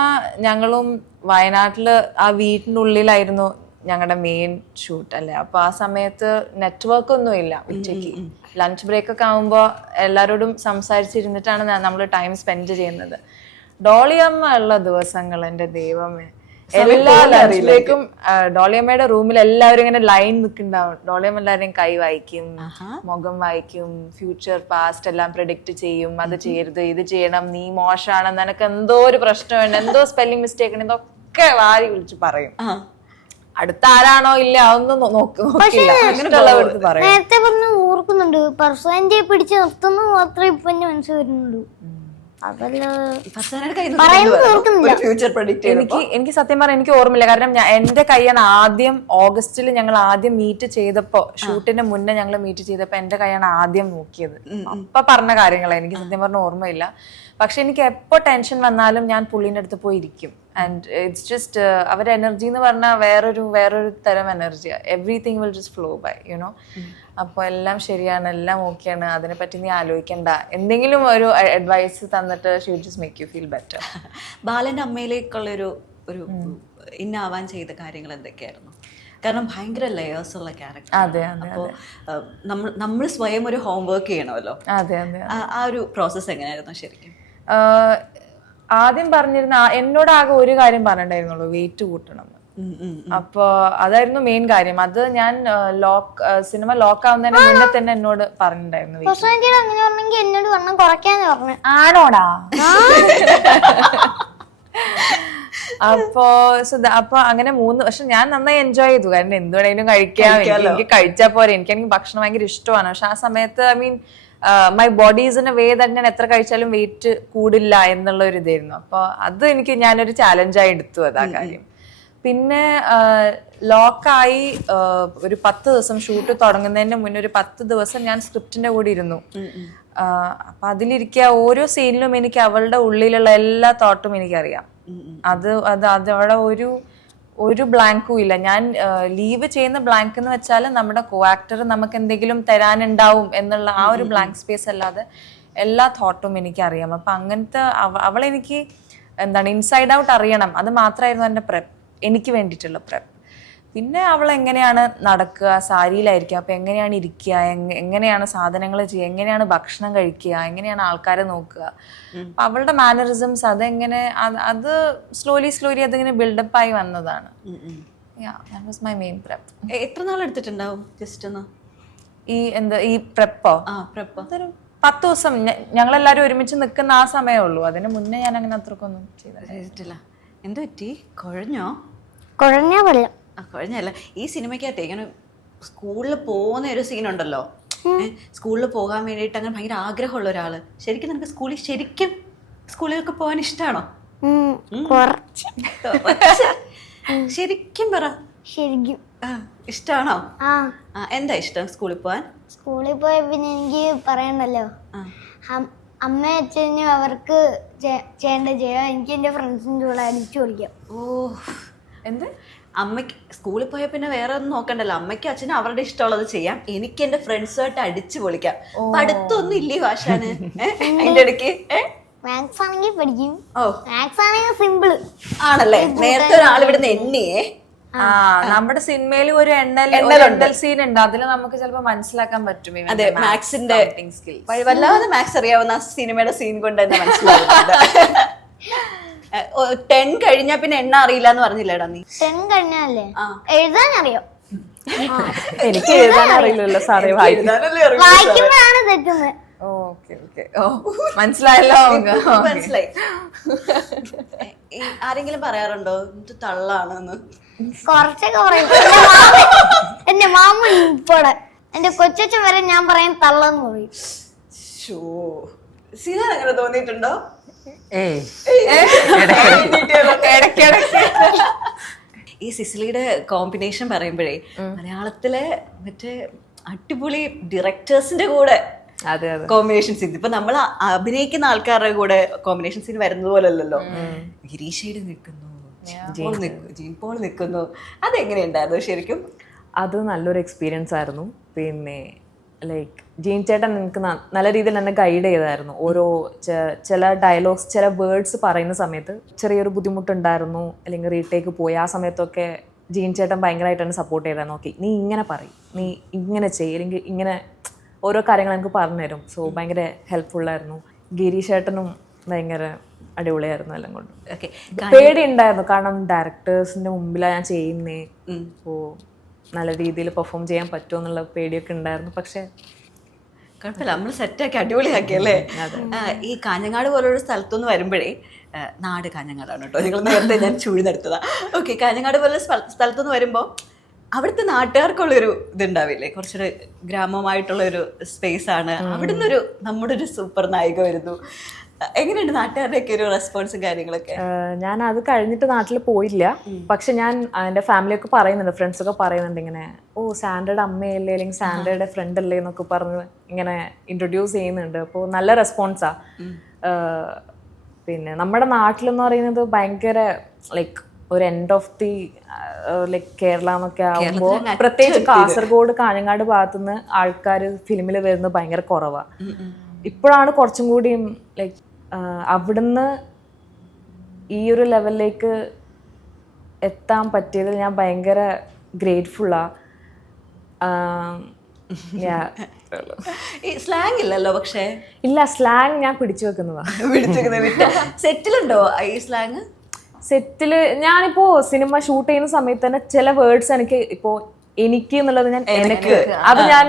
ഞങ്ങളും വയനാട്ടിൽ ആ വീട്ടിൻ്റെ ഉള്ളിലായിരുന്നു ഞങ്ങളുടെ മെയിൻ ഷൂട്ട് അല്ലേ. അപ്പോൾ ആ സമയത്ത് നെറ്റ്വർക്ക് ഒന്നും ഇല്ല. ഉച്ചയ്ക്ക് ലഞ്ച് ബ്രേക്ക് ഒക്കെ ആകുമ്പോൾ എല്ലാവരോടും സംസാരിച്ചിരുന്നിട്ടാണ് നമ്മൾ ടൈം സ്പെൻഡ് ചെയ്യുന്നത്. ഡോളിയമ്മ ഉള്ള ദിവസങ്ങൾ എൻ്റെ ദൈവമേ, എല്ലാ ലഞ്ച് ബ്രേക്കും ഡോളിയമ്മയുടെ റൂമിൽ എല്ലാവരും ഇങ്ങനെ ലൈൻ നിൽക്കുന്നുണ്ടാവും. ഡോളിയമ്മ എല്ലാവരെയും കൈ വായിക്കും, മുഖം വായിക്കും, ഫ്യൂച്ചർ പാസ്റ്റ് എല്ലാം പ്രെഡിക്റ്റ് ചെയ്യും. അത് ചെയ്യരുത്, ഇത് ചെയ്യണം, നീ മോശമാണ്, നിനക്ക് എന്തോ ഒരു പ്രശ്നമുണ്ട്, എന്തോ സ്പെല്ലിംഗ് മിസ്റ്റേക്ക് ഉണ്ട്, ഇതൊക്കെ വാരി വിളിച്ച് പറയും. അടുത്ത ആരാണോ ഇല്ല അതൊന്നും നോക്കില്ല, ഇഷ്ടമുള്ളവർക്ക് പറയും. നേരത്തെ പറഞ്ഞ ഓർക്കുന്നുണ്ട്, പെർസെന്റേജ് പിടിച്ച് നിർത്തുന്നത് മാത്രമേ ഇപ്പൊ എന്റെ മനസ്സിൽ വരുന്നുള്ളൂ. എനിക്ക് സത്യം പറഞ്ഞാൽ എനിക്ക് ഓർമ്മയില്ല. കാരണം എന്റെ കൈയാണ് ആദ്യം ഓഗസ്റ്റിൽ ഞങ്ങൾ ആദ്യം മീറ്റ് ചെയ്തപ്പോ, ഷൂട്ടിന്റെ മുന്നേ ഞങ്ങൾ മീറ്റ് ചെയ്തപ്പോ എന്റെ കൈയാണ് ആദ്യം നോക്കിയത്. അപ്പൊ പറഞ്ഞ കാര്യങ്ങളാണ് എനിക്ക് സത്യം പറഞ്ഞ ഓർമ്മയില്ല. പക്ഷെ എനിക്ക് എപ്പോ ടെൻഷൻ വന്നാലും ഞാൻ പുള്ളിന്റെ അടുത്ത് പോയി ഇരിക്കും. ആൻഡ് ഇറ്റ്സ് ജസ്റ്റ് അവരുടെ എനർജി എന്ന് പറഞ്ഞാൽ വേറൊരു തരം എനർജിയാണ്. Everything will just flow by, you know. അപ്പോൾ എല്ലാം ശരിയാണ്, എല്ലാം ഓക്കെയാണ്, അതിനെപ്പറ്റി നീ ആലോചിക്കണ്ട, എന്തെങ്കിലും ഒരു അഡ്വൈസ് തന്നിട്ട് she will just make you feel better. ബാലന്റെ അമ്മയിലേക്കുള്ള ഒരു ഇന്നാവാൻ ചെയ്ത കാര്യങ്ങൾ എന്തൊക്കെയായിരുന്നു? കാരണം ഭയങ്കര ലേയേഴ്സ് ഉള്ള ക്യാരക്ടർ. അതെ, അപ്പോൾ നമ്മൾ സ്വയം ഒരു ഹോംവർക്ക് ചെയ്യണമല്ലോ. അതെ അതെ. ആ ഒരു പ്രോസസ്സ് എങ്ങനെയായിരുന്നു ശരിക്കും? ആദ്യം പറഞ്ഞിരുന്ന എന്നോട് ആകെ ഒരു കാര്യം പറഞ്ഞിട്ടുണ്ടായിരുന്നുള്ളൂ, വെയിറ്റ് കൂട്ടണം. അപ്പൊ അതായിരുന്നു മെയിൻ കാര്യം. അത് ഞാൻ സിനിമ ലോക്ക് ആവുന്നതിന് മുന്നേ തന്നെ എന്നോട് പറഞ്ഞിട്ടുണ്ടായിരുന്നു. അങ്ങനെ പറഞ്ഞെങ്കിൽ എന്നോട് വണ്ണം കുറയ്ക്കാന്ന് പറഞ്ഞു. ആണോടാ? അപ്പൊ അങ്ങനെ 3 വർഷം ഞാൻ നന്നായി എൻജോയ് ചെയ്തു. കാരണം എന്തുവേണേലും കഴിക്കാം, എനിക്ക് കഴിച്ചാൽ പോരെ. എനിക്ക് ഭക്ഷണം ഭയങ്കര ഇഷ്ടമാണ്. പക്ഷെ ആ സമയത്ത് I mean my body is in a way that ഞാൻ എത്ര കഴിച്ചാലും വെയിറ്റ് കൂടില്ല എന്നുള്ള ഒരു ഇതായിരുന്നു. അപ്പൊ അത് ഞാനൊരു ചാലഞ്ചായി എടുത്തു അത് ആ കാര്യം. പിന്നെ ലോക്കായി ഒരു 10 ദിവസം ഷൂട്ട് തുടങ്ങുന്നതിന് മുന്നേ ഒരു 10 ദിവസം ഞാൻ സ്ക്രിപ്റ്റിന്റെ കൂടെ ഇരുന്നു. അപ്പൊ അതിലിരിക്കുക ഓരോ സീനിലും എനിക്ക് അവളുടെ ഉള്ളിലുള്ള എല്ലാ തോട്ടും എനിക്കറിയാം. അതവിടെ ഒരു ബ്ലാങ്കും ഇല്ല. ഞാൻ ലീവ് ചെയ്യുന്ന ബ്ലാങ്ക് എന്ന് വെച്ചാൽ നമ്മുടെ കോ ആക്ടർ നമുക്ക് എന്തെങ്കിലും തരാനുണ്ടാവും എന്നുള്ള ആ ഒരു ബ്ലാങ്ക് സ്പേസ് അല്ലാതെ എല്ലാ തോട്ടും എനിക്കറിയാം. അപ്പൊ അങ്ങനത്തെ അവളെനിക്ക് എന്താണ് ഇൻസൈഡ് ഔട്ട് അറിയണം. അത് മാത്രമായിരുന്നു എൻ്റെ പ്രെപ്പ്, എനിക്ക് വേണ്ടിയിട്ടുള്ള പ്രെപ്പ്. പിന്നെ അവൾ എങ്ങനെയാണ് നടക്കുക, സാരിയിലായിരിക്കുക, അപ്പൊ എങ്ങനെയാണ് ഇരിക്കുക, എങ്ങനെയാണ് സാധനങ്ങൾ ചെയ്യുക, എങ്ങനെയാണ് ഭക്ഷണം കഴിക്കുക, എങ്ങനെയാണ് ആൾക്കാരെ നോക്കുക, അപ്പൊ അവളുടെ മാനറിസംസ് അതെങ്ങനെ അത് സ്ലോലി അതിങ്ങനെ ബിൽഡപ്പ് ആയി വന്നതാണ്. My main prep. എത്ര നാൾ എടുത്തിട്ടുണ്ടാവും ജസ്റ്റ് ഒന്ന് ഈ പ്രെപ്പോ? പ്രെപ്പ് 10 ദിവസം. ഞങ്ങളെല്ലാരും ഒരുമിച്ച് നിൽക്കുന്ന ആ സമയമേ ഉള്ളൂ. അതിന് മുന്നേ ഞാൻ അങ്ങനെ അത്രക്കൊന്നും ചെയ്തിട്ടില്ല. എന്ത് പറ്റി? കുഴഞ്ഞോ? കുഴഞ്ഞാ വെള്ളം കുഴഞ്ഞല്ല. ഈ സിനിമയ്ക്കകത്ത് ഇങ്ങനെ സ്കൂളിൽ പോകുന്ന ഒരു സീനുണ്ടല്ലോ. സ്കൂളിൽ പോകാൻ വേണ്ടിയിട്ട് അങ്ങനെ ഭയങ്കര ആഗ്രഹമുള്ള ഒരാള്. ശരിക്കും നിനക്ക് സ്കൂളിലൊക്കെ പോകാൻ ഇഷ്ടമാണോ? ശരിക്കും പറ. ശരിക്കും ഇഷ്ടമാണോ? എന്താ ഇഷ്ടം സ്കൂളിൽ പോവാൻ? സ്കൂളിൽ പോയ പിന്നെ എനിക്ക് പറയണ്ടല്ലോ, അമ്മ അച്ഛനും അവർക്ക് ചെയ്യേണ്ട ചെയ്യാം, എനിക്ക് എൻ്റെ ഫ്രണ്ട്സിൻ്റെ കൂടെ അടിച്ചു പൊളിക്കാം. എന്ത്? അമ്മയ്ക്ക് സ്കൂളിൽ പോയാൽ പിന്നെ വേറെ ഒന്നും നോക്കണ്ടല്ലോ. അമ്മയ്ക്കും അച്ഛനും അവരുടെ ഇഷ്ടമുള്ളത് ചെയ്യാം, എനിക്ക് എന്റെ ഫ്രണ്ട്സുമായിട്ട് അടിച്ചു പൊളിക്കാം. പഠിത്തമൊന്നും ഇല്ലേ ഭാഷാന് അതിന്റെ ഇടയ്ക്ക്? മാത്സ് ആണെങ്കിൽ പഠിക്കും. മാത്സ് ആണെങ്കിൽ സിമ്പിൾ ആണല്ലേ? നേരത്തെ ഒരാൾ ഇവിടുന്ന് എണ്ണിയേ. നമ്മുടെ സിനിമയിൽ ഒരു എണ്ണൽ സീൻ ഉണ്ട്, അതിൽ നമുക്ക് ചിലപ്പോ മനസ്സിലാക്കാൻ പറ്റും. അതെ, മാത്സിന്റെ വല്ലാതെ മാത്സ് അറിയാവുന്ന സിനിമയുടെ സീൻ കൊണ്ട് തന്നെ മനസ്സിലാവുന്നുണ്ട്. 10 കഴിഞ്ഞാ പിന്നെ എണ്ണ അറിയില്ല എന്ന് പറഞ്ഞില്ലേടാ നീ? 10 കഴിഞ്ഞാലേ എഴുതാൻ അറിയാം. എനിക്ക് എഴുതാൻ അറിയില്ലല്ലോ സാറേ, വായിക്കുമ്പോഴാണ് തെറ്റുന്നത്. മനസ്സിലായല്ലോ. മനസ്സിലായി. ആരെങ്കിലും പറയാറുണ്ടോ ഇത് തള്ളാണെന്ന്? കുറച്ചൊക്കെ പറയും. എന്റെ മാമ ഇപ്പോടെ എന്റെ കൊച്ചച്ഛൻ വരെ ഞാൻ പറയാൻ തള്ളെന്ന് പറയും. സിനാൻ അങ്ങനെ തോന്നിയിട്ടുണ്ടോ? ഈ സിസിലിയുടെ കോമ്പിനേഷൻ പറയുമ്പോഴേ മലയാളത്തിലെ മറ്റേ അടിപൊളി ഡയറക്ടേഴ്സിന്റെ കൂടെ കോമ്പിനേഷൻ സീൻ, ഇപ്പൊ നമ്മൾ അഭിനയിക്കുന്ന ആൾക്കാരുടെ കൂടെ കോമ്പിനേഷൻ സീൻ വരുന്നത് പോലല്ലോ. ഗിരീഷേട് നിൽക്കുന്നു, ജീൻ പോൾ നിൽക്കുന്നു, അതെങ്ങനെയുണ്ടായിരുന്നു ശരിക്കും? അത് നല്ലൊരു എക്സ്പീരിയൻസ് ആയിരുന്നു. പിന്നെ ലൈക്ക് ജീൻ ചേട്ടൻ എനിക്ക് നല്ല രീതിയിൽ എന്നെ ഗൈഡ് ചെയ്തായിരുന്നു. ഓരോ ചില ഡയലോഗ്സ്, ചില വേർഡ്സ് പറയുന്ന സമയത്ത് ചെറിയൊരു ബുദ്ധിമുട്ടുണ്ടായിരുന്നു, അല്ലെങ്കിൽ റീടേക്ക് പോയി ആ സമയത്തൊക്കെ ജീൻ ചേട്ടൻ ഭയങ്കരമായിട്ട് എന്നെ സപ്പോർട്ട് ചെയ്തായിരുന്നു. ഓക്കെ, നീ ഇങ്ങനെ പറയും, നീ ഇങ്ങനെ ചെയ്യും, അല്ലെങ്കിൽ ഇങ്ങനെ ഓരോ കാര്യങ്ങൾ എനിക്ക് പറഞ്ഞു തരും. സോ ഭയങ്കര ഹെൽപ്ഫുള്ളായിരുന്നു. ഗിരീഷ് ചേട്ടനും ഭയങ്കര അടിപൊളിയായിരുന്നു എല്ലാം കൊണ്ട്. പേടി ഉണ്ടായിരുന്നു, കാരണം ഡയറക്ടേഴ്സിന്റെ മുമ്പിലാണ് ഞാൻ ചെയ്യുന്നേ, അപ്പോൾ നല്ല രീതിയിൽ പെർഫോം ചെയ്യാൻ പറ്റുമോ എന്നുള്ള പേടിയൊക്കെ ഉണ്ടായിരുന്നു. പക്ഷെ കുഴപ്പമില്ല, നമ്മൾ സെറ്റാക്കി അടിപൊളിയാക്കിയല്ലേ. ഈ കാഞ്ഞങ്ങാട് പോലൊരു സ്ഥലത്തുനിന്ന് വരുമ്പോഴേ, നാട് കാഞ്ഞങ്ങാടാണ് കേട്ടോ, നിങ്ങൾ നേരത്തെ ഞാൻ ചൂഴ്ന്നെടുത്തതാ. ഓക്കെ, കാഞ്ഞങ്ങാട് പോലൊരു സ്ഥലത്തുനിന്ന് വരുമ്പോൾ അവിടുത്തെ നാട്ടുകാർക്കുള്ളൊരു ഇതുണ്ടാവില്ലേ, കുറച്ചൊരു ഗ്രാമമായിട്ടുള്ളൊരു സ്പേസ് ആണ്. അവിടുന്ന് നമ്മുടെ ഒരു സൂപ്പർ നായിക വരുന്നു. എങ്ങനെയുണ്ട് നാട്ടുകാരുടെയൊക്കെ ഒരു റെസ്പോൺസും കാര്യങ്ങളൊക്കെ? ഞാൻ അത് കഴിഞ്ഞിട്ട് നാട്ടിൽ പോയില്ല. പക്ഷെ ഞാൻ എൻ്റെ ഫാമിലിയൊക്കെ പറയുന്നുണ്ട്, ഫ്രണ്ട്സൊക്കെ പറയുന്നുണ്ട് ഇങ്ങനെ, ഓ സാൻഡയുടെ അമ്മയല്ലേ, അല്ലെങ്കിൽ സാൻഡയുടെ ഫ്രണ്ട് അല്ലേ എന്നൊക്കെ പറഞ്ഞ് ഇങ്ങനെ ഇൻട്രൊഡ്യൂസ് ചെയ്യുന്നുണ്ട്. അപ്പോൾ നല്ല റെസ്പോൺസാ. പിന്നെ നമ്മുടെ നാട്ടിലെന്ന് പറയുന്നത് ഭയങ്കര ലൈക്ക് ഒരു end of the like Kerala എന്നൊക്കെ ആകുമ്പോൾ, പ്രത്യേകിച്ച് കാസർഗോഡ് കാഞ്ഞങ്ങാട് ഭാഗത്തുനിന്ന് ആൾക്കാർ ഫിലിമിൽ വരുന്നത് ഭയങ്കര കുറവാണ്. ഇപ്പോഴാണ് കുറച്ചും കൂടിയും ലൈക്ക് അവിടുന്ന് ഈ ഒരു ലെവലിലേക്ക് എത്താൻ പറ്റിയതിൽ ഞാൻ ഭയങ്കര ഗ്രേറ്റ്ഫുള്ളാണ്. ഈ സ്ലാങ് ഇല്ലല്ലോ പക്ഷേ ഇല്ല, സ്ലാങ് ഞാൻ പിടിച്ചു വെക്കുന്നതാണ്. സെറ്റിലുണ്ടോ ഈ സ്ലാങ്? സെറ്റില് ഞാനിപ്പോ സിനിമ ഷൂട്ട് ചെയ്യുന്ന സമയത്ത് തന്നെ ചില വേർഡ്സ് എനിക്ക് ഇപ്പോ എനിക്ക് എന്നുള്ളത് ഞാൻ എനിക്ക് അത് ഞാൻ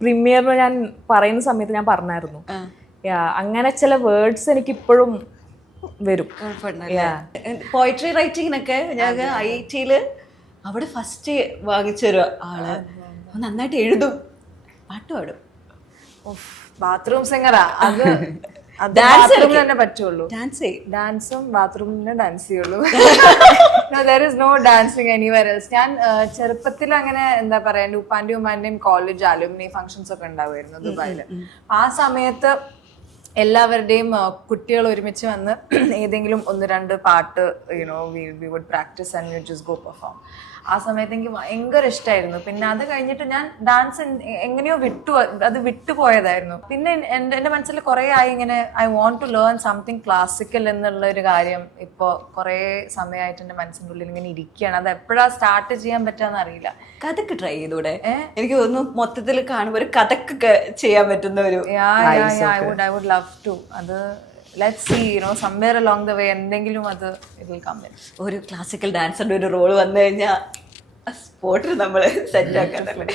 പ്രീമിയറിന് ഞാൻ പറയുന്ന സമയത്ത് ഞാൻ പറഞ്ഞായിരുന്നു. അങ്ങനെ ചില വേർഡ്സ് എനിക്ക് ഇപ്പോഴും വരും. പോയിട്രി റൈറ്റിങ്ങിനൊക്കെ ഞാൻ IIT-ല് അവിടെ ഫസ്റ്റ് വാങ്ങിച്ചൊരു ആള് നന്നായിട്ട് എഴുതും, പാട്ട് പാടും. ബാത്റൂം സിംഗറാ അത്. Dance തന്നെ പറ്റുള്ളൂ. ഡാൻസും ബാത്റൂമിന് ഡാൻസ് ചെയ്യുള്ളൂ. there is no dancing anywhere else. ഞാൻ ചെറുപ്പത്തിൽ അങ്ങനെ എന്താ പറയാ എൻ്റെ ഉപ്പാന്റെയും ഉമ്മാന്റെയും കോളേജ് അലുമിനി ഫംഗ്ഷൻസ് ഒക്കെ ഉണ്ടാവുമായിരുന്നു ദുബായില്. ആ സമയത്ത് എല്ലാവരുടെയും കുട്ടികൾ ഒരുമിച്ച് വന്ന് ഏതെങ്കിലും 1-2 പാട്ട് we would practice and we would just go perform. ആ സമയത്ത് എനിക്ക് ഭയങ്കര ഇഷ്ടമായിരുന്നു. പിന്നെ അത് കഴിഞ്ഞിട്ട് ഞാൻ ഡാൻസ് എങ്ങനെയോ അത് വിട്ടുപോയതായിരുന്നു. പിന്നെ എൻ്റെ മനസ്സിൽ കുറേ ആയി ഇങ്ങനെ I want to learn something classical എന്നുള്ള ഒരു കാര്യം ഇപ്പോൾ കുറേ സമയമായിട്ട് എൻ്റെ മനസ്സിൻ്റെ ഉള്ളിൽ ഇങ്ങനെ ഇരിക്കുകയാണ്. അത് എപ്പോഴാണ് സ്റ്റാർട്ട് ചെയ്യാൻ പറ്റാന്ന് അറിയില്ല. കഥക്ക് ട്രൈ ചെയ്തൂടെ? എനിക്ക് തോന്നുന്നു മൊത്തത്തിൽ കാണുമ്പോൾ ഒരു കഥക്കൊക്കെ ചെയ്യാൻ പറ്റുന്ന ഒരു I would love to. അത് let's see, somewhere along the way എന്തെങ്കിലും അത് it will come in. ഒരു ക്ലാസിക്കൽ ഡാൻസറിന്റെ ഒരു റോള് വന്നു കഴിഞ്ഞാൽ സ്പോട്ടിൽ നമ്മൾ സെറ്റ് ആക്കാനല്ലേ.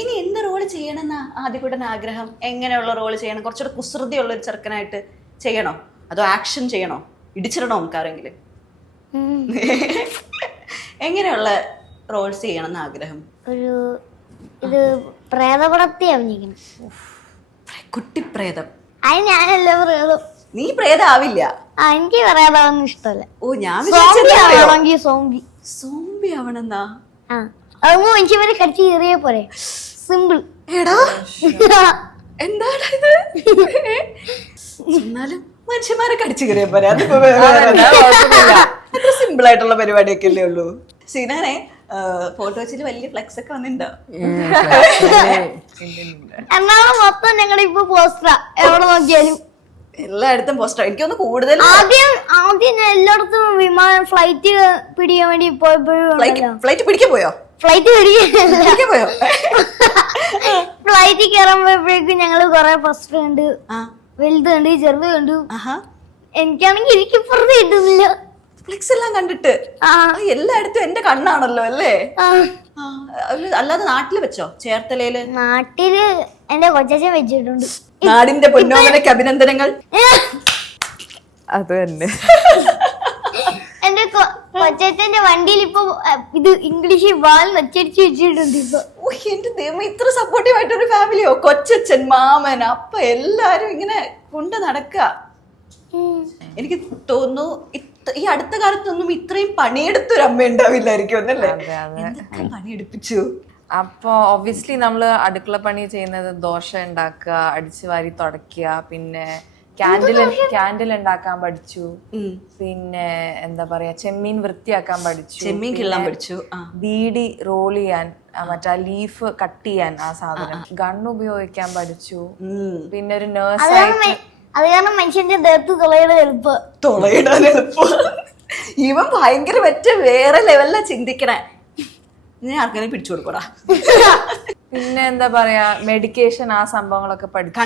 ഇനി എന്ത് റോള് ചെയ്യണമെന്നാ ആദ്യകൂടെ ആഗ്രഹം? എങ്ങനെയുള്ള റോള് ചെയ്യണം? കുറച്ചുകൂടെ കുസൃതിയുള്ള ഒരു ചെറുക്കനായിട്ട് ചെയ്യണോ, അതോ ആക്ഷൻ ചെയ്യണോ, ഇടിച്ചിടണോ നമുക്കാരെങ്കിലും? എങ്ങനെയുള്ള റോൾസ് ചെയ്യണം എന്ന് ആഗ്രഹം? ഇത് പ്രേതപടത്തെ അഭിനയിക്കണം. കുട്ടിപ്രേതം? അത് ഞാനല്ല പ്രേതം. നീ പ്രേതാവില്ല. എനിക്ക് പ്രേതമൊന്നും ഇഷ്ടമല്ല. ഓ, ഞാൻ സോംബി ആവണെന്നാ? അതൊന്നും മനുഷ്യന്മാരെ കടിച്ച് കയറിയ പോലെ സിമ്പിൾ. എടാ എന്താണ് ഇത്? എന്നാലും മനുഷ്യന്മാരെ കടിച്ചു കയറിയ പോലെ അതിപ്പോ അത്ര സിമ്പിൾ ആയിട്ടുള്ള പരിപാടിയൊക്കെ അല്ലേ ഉള്ളൂ. സീനാനെ ഫോട്ടോ വെച്ചിട്ട് വലിയ ഫ്ലെക്സ് ഒക്കെ വന്നിട്ടുണ്ടോ? എന്നാണ് മൊത്തം ഞങ്ങളുടെ ഇപ്പൊ പോസ്റ്ററാ. എവിടെ നോക്കിയാലും എല്ലായിടത്തും പോസ്റ്റർ. എനിക്കൊന്ന് കൂടുതൽ ആദ്യം ഞാൻ എല്ലായിടത്തും വിമാനം ഫ്ലൈറ്റ് പിടിക്കാൻ വേണ്ടി പോയപ്പോഴും ഫ്ലൈറ്റ് പിടിക്കാൻ പോയോ? ഫ്ലൈറ്റ് പിടിക്കാൻ പോയോ? ഫ്ലൈറ്റ് കയറാൻ പോയപ്പോഴേക്കും ഞങ്ങള് കൊറേ പോസ്റ്റർ കണ്ടു. വലുത് കണ്ടു, ചെറുത് കണ്ടു. എനിക്കാണെങ്കിൽ എനിക്കിപ്പുറത്ത് കിട്ടുന്നില്ല. ഫ്ലെക്സ് എല്ലാം കണ്ടിട്ട് എല്ലായിടത്തും എന്റെ കണ്ണാണല്ലോ അല്ലേ? അല്ലാതെ നാട്ടില് വെച്ചോ? ചേർത്തലയില്? നാട്ടില് എന്റെ കൊച്ചച്ഛൻ വെച്ചിട്ടുണ്ട്. നാടിന്റെ പൊന്നോമനയ്ക്ക് അഭിനന്ദനങ്ങൾ. അത് തന്നെ. എന്റെ കൊച്ചച്ഛന്റെ വണ്ടിയിൽ ഇപ്പൊ ഇത് ഇംഗ്ലീഷിൽ വാൽ നച്ചടിച്ച് വെച്ചിട്ടുണ്ട്. ഇപ്പൊ എന്റെ ദൈവം, ഇത്ര സപ്പോർട്ടീവ് ആയിട്ടൊരു ഫാമിലിയോ? കൊച്ചച്ഛൻ, മാമൻ, അപ്പ എല്ലാരും ഇങ്ങനെ കൊണ്ട് നടക്ക. എനിക്ക് തോന്നുന്നു ഈ അടുത്ത കാലത്തൊന്നും ഇത്രയും പണിയെടുത്തൊരു അമ്മ ഉണ്ടാവില്ലായിരിക്കും എന്നല്ലേ? എന്തൊക്കെ പണിയെടുപ്പിച്ചു. അപ്പൊ ഒബ്വിയസ്ലി നമ്മള് അടുക്കള പണി ചെയ്യുന്നത് ദോശ ഉണ്ടാക്കുക, അടിച്ചു വാരി തുടയ്ക്കുക, പിന്നെ ക്യാൻഡിൽ ഉണ്ടാക്കാൻ പഠിച്ചു, പിന്നെ എന്താ പറയാ ചെമ്മീൻ വൃത്തിയാക്കാൻ പഠിച്ചു, ചെമ്മീൻ കിള്ളാൻ പഠിച്ചു, ബീഡി റോൾ ചെയ്യാൻ, മറ്റേ ലീഫ് കട്ട് ചെയ്യാൻ ആ സാധനം, ഗൺ ഉപയോഗിക്കാൻ പഠിച്ചു, പിന്നെ ഒരു നേഴ്സായിട്ട്. അത് കാരണം മനുഷ്യന്റെ ദേഹത്ത് തുളയിടാൻ എളുപ്പം. ഇവൻ ഭയങ്കര മറ്റേ വേറെ ലെവലിലാ ചിന്തിക്കണേ. ഞാൻ ആർക്കെങ്കിലും പിടിച്ചു കൊടുക്കടാ. പിന്നെ എന്താ പറയാ മെഡിക്കേഷൻ, ആ സംഭവങ്ങളൊക്കെ പഠിച്ചു.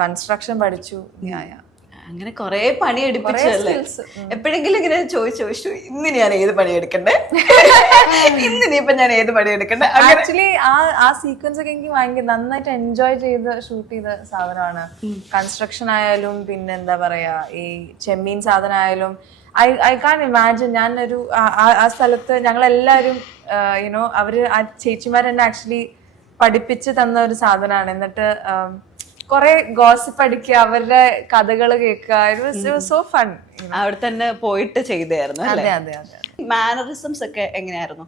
കൺസ്ട്രക്ഷൻ പഠിച്ചു. അങ്ങനെ കൊറേ പണി എടുപ്പിച്ചല്ലേ? എപ്പോഴെങ്കിലും ഇങ്ങനെ ചോദിച്ചു ഇന്ന് ഞാൻ ഏത് പണി എടുക്കണ്ടേ, ഇന്നിനിപ്പൊ ഞാൻ ഏത് പണി എടുക്കണ്ടേ? ആക്ച്വലി ആ സീക്വൻസ് ഒക്കെ എനിക്ക് ഭയങ്കര നന്നായിട്ട് എൻജോയ് ചെയ്ത് ഷൂട്ട് ചെയ്ത സാധനമാണ്. കൺസ്ട്രക്ഷൻ ആയാലും പിന്നെ എന്താ പറയാ ഈ ചെമ്മീൻ സാധനം ആയാലും ഐ കാൻ ഇമാജിൻ. ഞാനൊരു ആ സ്ഥലത്ത് ഞങ്ങളെല്ലാവരും അവര് ആ ചേച്ചിമാരെന്നെ ആക്ച്വലി പഠിപ്പിച്ച് തന്ന ഒരു സാധനമാണ്. എന്നിട്ട് കൊറേ ഗോസിപ്പ് അടിക്കുക, അവരുടെ കഥകൾ കേൾക്കുക. So fun. അവിടെ തന്നെ പോയിട്ട് ചെയ്തായിരുന്നു. അതെ അതെ അതെ. മാനറിസംസ് ഒക്കെ എങ്ങനെയായിരുന്നു?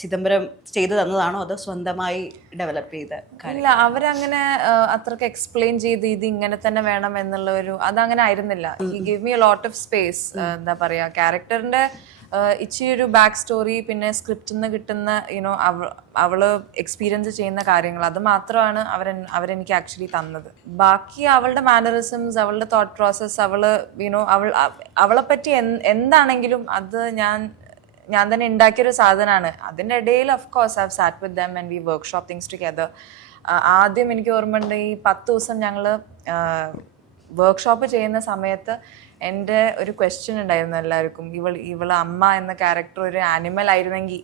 ചിദംബരം ചെയ്തു തന്നതാണോ അതോ സ്വന്തമായി ഡെവലപ്പ് ചെയ്ത? ഇല്ല, അവരങ്ങനെ അത്രക്ക് എക്സ്പ്ലെയിൻ ചെയ്ത് ഇത് ഇങ്ങനെ തന്നെ വേണം എന്നുള്ള ഒരു അതങ്ങനെ ആയിരുന്നില്ല. He give me a lot of space. എന്താ പറയാ ക്യാരക്ടറിന്റെ ഇച്ചിരി ഒരു ബാക്ക് സ്റ്റോറി, പിന്നെ സ്ക്രിപ്റ്റിൽ നിന്ന് കിട്ടുന്ന യുനോ അവള് എക്സ്പീരിയൻസ് ചെയ്യുന്ന കാര്യങ്ങൾ, അത് മാത്രമാണ് അവരെനിക്ക് ആക്ച്വലി തന്നത്. ബാക്കി അവളുടെ മാനറിസംസ്, അവളുടെ തോട്ട് പ്രോസസ്, യുനോ അവളെ പറ്റി എന്താണെങ്കിലും അത് ഞാൻ തന്നെ ഉണ്ടാക്കിയൊരു സാധനമാണ്. അതിൻ്റെ ഇടയിൽ of course I have SAT with them and we workshop things together. ആദ്യം എനിക്ക് ഓർമ്മയുണ്ട്, ഈ 10 ദിവസം ഞങ്ങൾ വർക്ക്ഷോപ്പ് ചെയ്യുന്ന സമയത്ത് എൻ്റെ ഒരു ക്വസ്റ്റ്യൻ ഉണ്ടായിരുന്നു എല്ലാവർക്കും, ഇവള് അമ്മ എന്ന ക്യാരക്ടർ ഒരു ആനിമൽ ആയിരുന്നെങ്കിൽ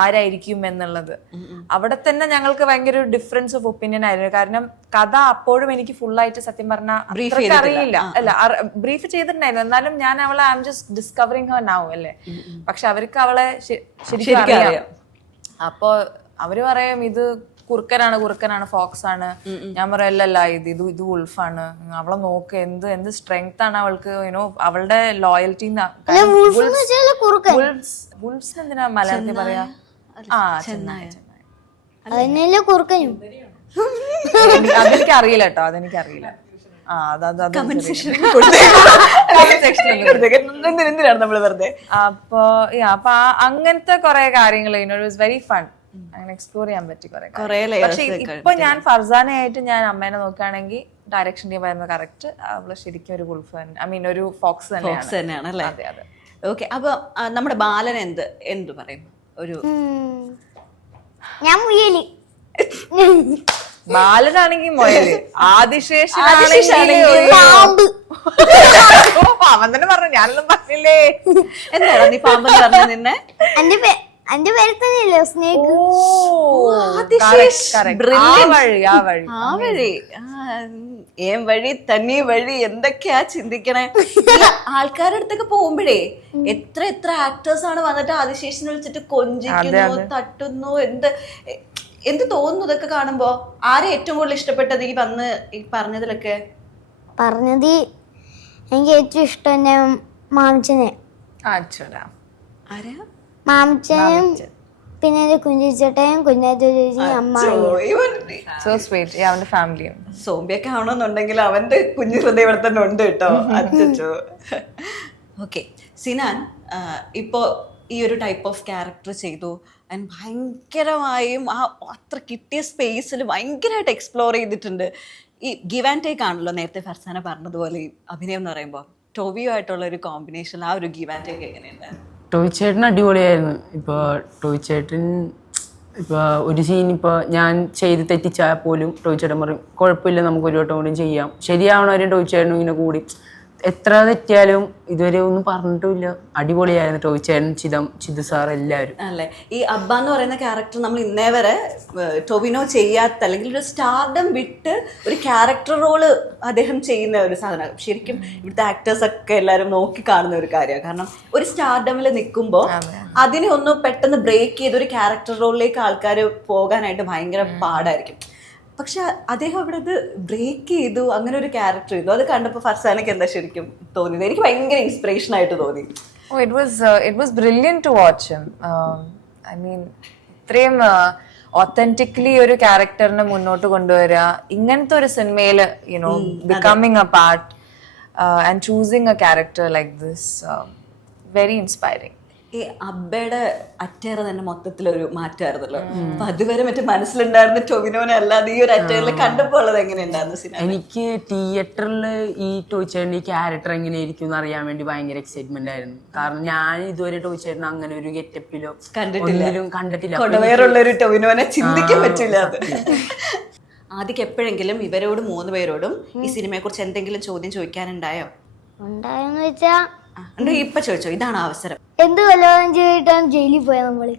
ആരായിരിക്കും എന്നുള്ളത്. അവിടെ തന്നെ ഞങ്ങൾക്ക് ഭയങ്കര ഒരു ഡിഫറൻസ് ഓഫ് ഒപ്പീനിയൻ ആയിരുന്നു. കാരണം കഥ അപ്പോഴും എനിക്ക് ഫുള്ളായിട്ട് സത്യം പറഞ്ഞാൽ അറിയില്ല, അല്ല ബ്രീഫ് ചെയ്തിട്ടുണ്ടായിരുന്നു, എന്നാലും ഞാൻ അവളെ I am just discovering Har now അല്ലേ. പക്ഷെ അവർക്ക് അവളെ ശരിക്കും അറിയാം. അപ്പോ അവര് പറയും ഇത് കുറുക്കനാണ്, ഫോക്സ് ആണ്. ഞാൻ പറയാം അല്ലല്ല, ഇത് വുൾഫാണ്. അവളെ നോക്ക്, എന്ത് സ്ട്രെങ്ത് ആണ് അവൾക്ക്, യുനോ അവളുടെ ലോയൽറ്റി. വുൾഫ്സ് എന്തിനാ മലയാളത്തിൽ പറയാ? അതെനിക്ക് അറിയില്ല കേട്ടോ, അതെനിക്കറിയില്ല. അപ്പൊ അങ്ങനത്തെ കുറെ കാര്യങ്ങൾ വെരി ഫൺ, അങ്ങനെ എക്സ്പ്ലോർ ചെയ്യാൻ പറ്റി കുറെ. പക്ഷെ ഇപ്പൊ ഞാൻ ഫർസാനയായിട്ട് ഞാൻ അമ്മേനെ നോക്കുകയാണെങ്കിൽ ഡയറക്ഷൻ ടീം ആയിരുന്നു കറക്റ്റ്. അവള് ശരിക്കും ഒരു വുൾഫ്, ഐ മീൻ ഒരു ഫോക്സ് തന്നെയാണ് അല്ലേ? ഓക്കെ. അപ്പൊ നമ്മുടെ ബാലൻ എന്ത് പറയും? ഒരു ഞാൻ മുയലി, ബാലനാണെങ്കിൽ മുയല്, പാമ്പ്. അവൻ തന്നെ പറഞ്ഞു, ഞാനൊന്നും പറഞ്ഞില്ലേ. എന്താ നീ പാമ്പ് പറഞ്ഞ? നിന്നെ എന്റെ പേര് തന്നെയല്ലോ സ്നേക്ക്. ആ വഴി ഏം വഴി തന്നി വഴി എന്തൊക്കെയാ ചിന്തിക്കണേ. ആൾക്കാരുടെ അടുത്തൊക്കെ പോകുമ്പോഴേ എത്ര ആക്ടേഴ്സ് ആണ് വന്നിട്ട് ആദിശേഷിനെ വിളിച്ചിട്ട് കൊഞ്ചിക്കുന്നു, തട്ടുന്നു. എന്ത് തോന്നുന്നു ഇതൊക്കെ കാണുമ്പോ? ആരെ ഏറ്റവും കൂടുതൽ ഇഷ്ടപ്പെട്ടത് ഈ പറഞ്ഞതിലൊക്കെ? പറഞ്ഞത് എനിക്ക് ഏറ്റവും ഇഷ്ടം മാംചനെ. ആരാ? മാംചനും പിന്നെ എന്റെ കുഞ്ഞിച്ചേട്ടയും കുഞ്ഞാറ്റ ചേച്ചിയും അമ്മ. സോംബിയൊക്കെ ആവണമെന്നുണ്ടെങ്കിൽ അവന്റെ കുഞ്ഞു ഹൃദയം ഇവിടെ തന്നെ ഉണ്ട് കേട്ടോ. അച്ചോ. ഓക്കെ, സിനാൻ ഇപ്പോ ഈ ഒരു ടൈപ്പ് ഓഫ് ക്യാരക്ടർ ചെയ്തു. ആൻഡ് ഭയങ്കരമായും അത്ര കിട്ടിയ സ്പേസിൽ ഭയങ്കരമായിട്ട് എക്സ്പ്ലോർ ചെയ്തിട്ടുണ്ട്. ഈ ഗിവ് ആൻഡ് ടേക്ക് ആണല്ലോ നേരത്തെ ഫർസാന പറഞ്ഞതുപോലെ ഈ അഭിനയം എന്ന് പറയുമ്പോൾ. ടോവിയോ ആയിട്ടുള്ള ഒരു കോമ്പിനേഷൻ, ആ ഒരു ഗിവ് ആൻഡ് ടേക്ക് എങ്ങനെയുണ്ട്? ടോയ് ചേട്ടൻ അടിപൊളിയായിരുന്നു. ഇപ്പോൾ ടോയ് ചേട്ടൻ ഇപ്പോൾ ഒരു സീൻ ഇപ്പോൾ ഞാൻ ചെയ്ത് തെറ്റിച്ചാൽ പോലും ടോയ് ചേട്ടൻ പറയും കുഴപ്പമില്ല, നമുക്ക് ഒരു വട്ടം കൂടി ചെയ്യാം, ശരിയാവണവരും ടോയ് ചേട്ടനും ഇങ്ങനെ കൂടി എത്ര തെറ്റിയാലും ഇതുവരെ ഒന്നും പറഞ്ഞിട്ടുമില്ല. അടിപൊളിയായിരുന്നു ടോയ് ചേട്ടൻ, ചിതു സാർ, എല്ലാവരും. അല്ലേ? ഈ അബ്ബ എന്ന് പറയുന്ന ക്യാരക്ടർ നമ്മൾ ഇന്നേ വരെ ടൊവിനോ ചെയ്യാത്ത, അല്ലെങ്കിൽ ഒരു സ്റ്റാർഡം വിട്ട് ഒരു ക്യാരക്ടർ റോള് അദ്ദേഹം ചെയ്യുന്ന ഒരു സാധനം. ശരിക്കും ഇവിടുത്തെ ആക്ടേഴ്സ് ഒക്കെ എല്ലാവരും നോക്കി കാണുന്ന ഒരു കാര്യമാണ്. കാരണം ഒരു സ്റ്റാർഡമിൽ നിൽക്കുമ്പോൾ അതിനെ ഒന്ന് പെട്ടെന്ന് ബ്രേക്ക് ചെയ്ത് ഒരു ക്യാരക്ടർ റോളിലേക്ക് ആൾക്കാർ പോകാനായിട്ട് ഭയങ്കര പാടായിരിക്കും. പക്ഷെ അദ്ദേഹം ഇവിടെ ഇത് ബ്രേക്ക് ചെയ്തു, അങ്ങനെ ഒരു ക്യാരക്ടർ ചെയ്തു. അത് കണ്ടപ്പോൾ ഫർസാനക്ക് എന്താ ശരിക്കും തോന്നിയത്? എനിക്ക് ഭയങ്കര ഇൻസ്പിറേഷൻ ആയിട്ട് തോന്നി. It was brilliant to watch him. I mean, ഇത്രയും ഒത്തന്റിക്കലി ഒരു ക്യാരക്ടറിനെ മുന്നോട്ട് കൊണ്ടുവരിക ഇങ്ങനത്തെ ഒരു സിനിമയിൽ, you know becoming A part and choosing A character like this, very inspiring. ഈ അബ്ബയുടെ അറ്റയർ തന്നെ മൊത്തത്തിലൊരു മാറ്റമായിരുന്നല്ലോ. അപ്പൊ അതുവരെ മറ്റേ മനസ്സിലുണ്ടായിരുന്ന ടൊവിനോനെ അല്ലാതെ ഈ ഒരു അറ്റയറിൽ കണ്ടപ്പോൾ ഉള്ളത് എങ്ങനെയുണ്ടായിരുന്നു സിനിമ? എനിക്ക് തിയേറ്ററിൽ ഈ ടോയ് ചേട്ടൻ്റെ ഈ ക്യാരക്ടർ എങ്ങനെയായിരിക്കും എന്ന് അറിയാൻ വേണ്ടി ഭയങ്കര എക്സൈറ്റ്മെന്റ് ആയിരുന്നു. കാരണം ഞാൻ ഇതുവരെ ടോയ് ചേട്ടൻ അങ്ങനെ ഒരു ഗെറ്റപ്പിലോ കണ്ടിട്ടില്ല. വേറുള്ള ഒരു ടൊവിനോനെ ചിന്തിക്കാൻ പറ്റില്ല. അത് ആദ്യം എപ്പോഴെങ്കിലും ഇവരോട് 3 പേരോടും ഈ സിനിമയെ കുറിച്ച് എന്തെങ്കിലും ചോദ്യം ചോദിക്കാനുണ്ടായോ? ഉണ്ടായെന്ന് വെച്ചാ ഇപ്പൊ ചോദിച്ചോ, ഇതാണ് അവസരം. എന്ത് കൊല്ലം ചെയ്തിട്ടാണ് ജയിലിൽ പോയ നമ്മള്?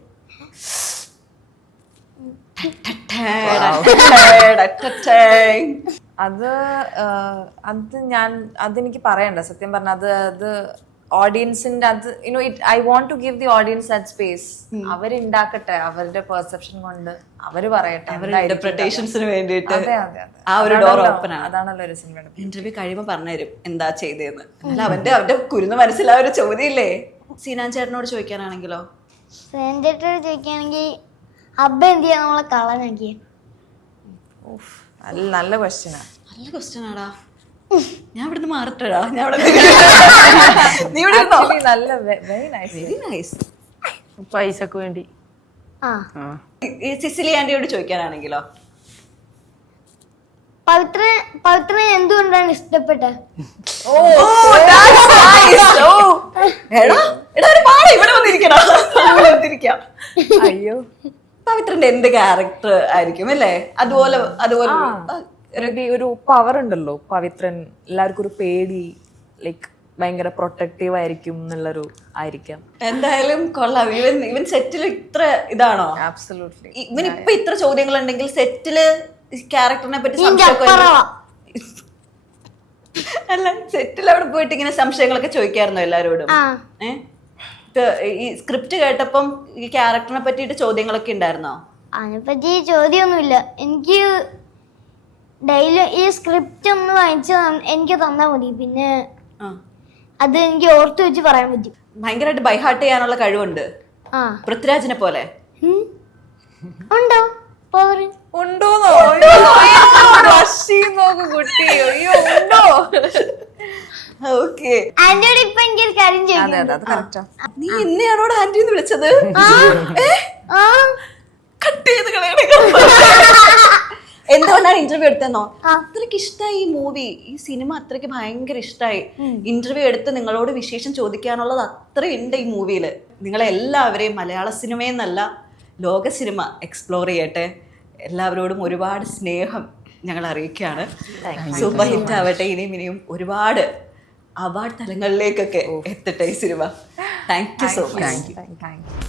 അതെനിക്ക് പറയണ്ട സത്യം പറഞ്ഞ. അത് ഓഡിയൻസിന്റെ you know I want to give the audience that space. അവരുണ്ടാക്കട്ടെ, അവരുടെ പെർസെപ്ഷൻ കൊണ്ട് അവര് പറയട്ടെ, ഇന്റർപ്രിട്ടേഷൻസിന് വേണ്ടിയിട്ട് ആ ഒരു ഡോർ ഓപ്പൺ ആണ്. അതാണല്ലോ ഒരു സിനിമയുടെ ഇന്റർവ്യൂ കഴിയുമ്പോൾ പറഞ്ഞുതരും എന്താ ചെയ്തതെന്ന്. അല്ല അവന്റെ കുരുന്ന് മനസ്സിലാ ഒരു ചോദ്യമില്ലേ? സീനാൻ ചേട്ടനോട് ചോദിക്കാനാണെങ്കിലോ? ചേട്ടനോട് ചോദിക്കുകയാണെങ്കിൽ അബ്ബ എന്ത് ചെയ്യാൻ നമ്മളെ കളനാക്കിയ? നല്ല ക്വസ്റ്റ്യനാ. നല്ല ക്വസ്റ്റ്യൻ ആടാ. ഞാൻ ഇവിടുന്ന് മാറട്ടടാ, ഞാൻ ഇവിടെ നീ ഇവിടെ ഇരുന്നോ? Actually നല്ല വെരി നൈസ്. Very nice. പൈസക്ക് വേണ്ടി. ആ ആ ഈ സിസിലി ആന്റിയോട് ചോദിക്കാനാണെങ്കിലോ? പവിത്രനെ എന്തുകൊണ്ടാണ് ഇഷ്ടപ്പെട്ടത്? അയ്യോ പവിത്രന്റെ എന്ത് ക്യാരക്ടർ ആയിരിക്കും അല്ലേ? അതുപോലെ Maybe ഒരു പവർ ഉണ്ടല്ലോ പവിത്രൻ, എല്ലാവർക്കും ഒരു പേടി, ലൈക്ക് ഭയങ്കര പ്രൊട്ടക്റ്റീവ് ആയിരിക്കും എന്നുള്ളൊരു ആയിരിക്കാം. എന്തായാലും കൊള്ളാം. ഇവൻ സെറ്റിൽ ഇത്ര ഇതാണോ? absolutely. ഇവനിപ്പൊ ഇത്ര ചോദ്യങ്ങൾ ഉണ്ടെങ്കിൽ സെറ്റില് ക്യാരക്ടറിനെ പറ്റി സംശയമൊക്കെ അല്ല, സെറ്റിൽ അവിടെ പോയിട്ട് ഇങ്ങനെ സംശയങ്ങളൊക്കെ ചോദിക്കാറുണ്ടോ എല്ലാരോടും? ഈ സ്ക്രിപ്റ്റ് കേട്ടപ്പം ഈ ക്യാരക്ടറിനെ പറ്റിയിട്ട് ചോദ്യങ്ങളൊക്കെ ഉണ്ടായിരുന്നോ? അതിനെപ്പറ്റി ചോദ്യമൊന്നുമില്ല. എനിക്ക് ഡെയിലി ഈ സ്ക്രിപ്റ്റ് ഒന്ന് വാങ്ങിച്ച് എനിക്ക് തന്നാ മതി, പിന്നെ അത് എനിക്ക് ഓർത്ത് വെച്ച് പറയാൻ പറ്റും. ഭയങ്കരമായിട്ട് ബൈഹാർട്ട് ചെയ്യാനുള്ള കഴിവുണ്ട് ആ പൃഥ്വിരാജിനെ പോലെ. ഉണ്ടോ പവർ? ഉണ്ടോന്നോ? നോക്ക് കുട്ടി, അയ്യോ ഉണ്ടോ? ഓക്കെ, ആന്റിയോട് ഇപ്പൊ എനിക്കൊരു കാര്യം അതെ ചോദിക്കാം. അതെ അത് കറക്റ്റാ. നീ എന്നെയാണോട് ആന്റി എന്ന് വിളിച്ചത്? ആ കട്ട് ചെയ്ത് കളയണേ. എന്തുകൊണ്ടാണ് ഇന്റർവ്യൂ എടുത്തെന്നോ? അത്രയ്ക്ക് ഇഷ്ടമായി ഈ മൂവി, ഈ സിനിമ അത്രയ്ക്ക് ഭയങ്കര ഇഷ്ടമായി. ഇന്റർവ്യൂ എടുത്ത് നിങ്ങളോട് വിശേഷം ചോദിക്കാനുള്ളത് അത്രയുണ്ട് ഈ മൂവിയില്. നിങ്ങളെല്ലാവരെയും മലയാള സിനിമയെന്നല്ല ലോക സിനിമ എക്സ്പ്ലോർ ചെയ്യട്ടെ. എല്ലാവരോടും ഒരുപാട് സ്നേഹം ഞങ്ങൾ അറിയിക്കുകയാണ്. സൂപ്പർ ഹിറ്റ് ആവട്ടെ. ഇനിയും ഒരുപാട് അവാർഡ് തലങ്ങളിലേക്കൊക്കെ എത്തട്ടെ ഈ cinema. Thank you so much. Thank you.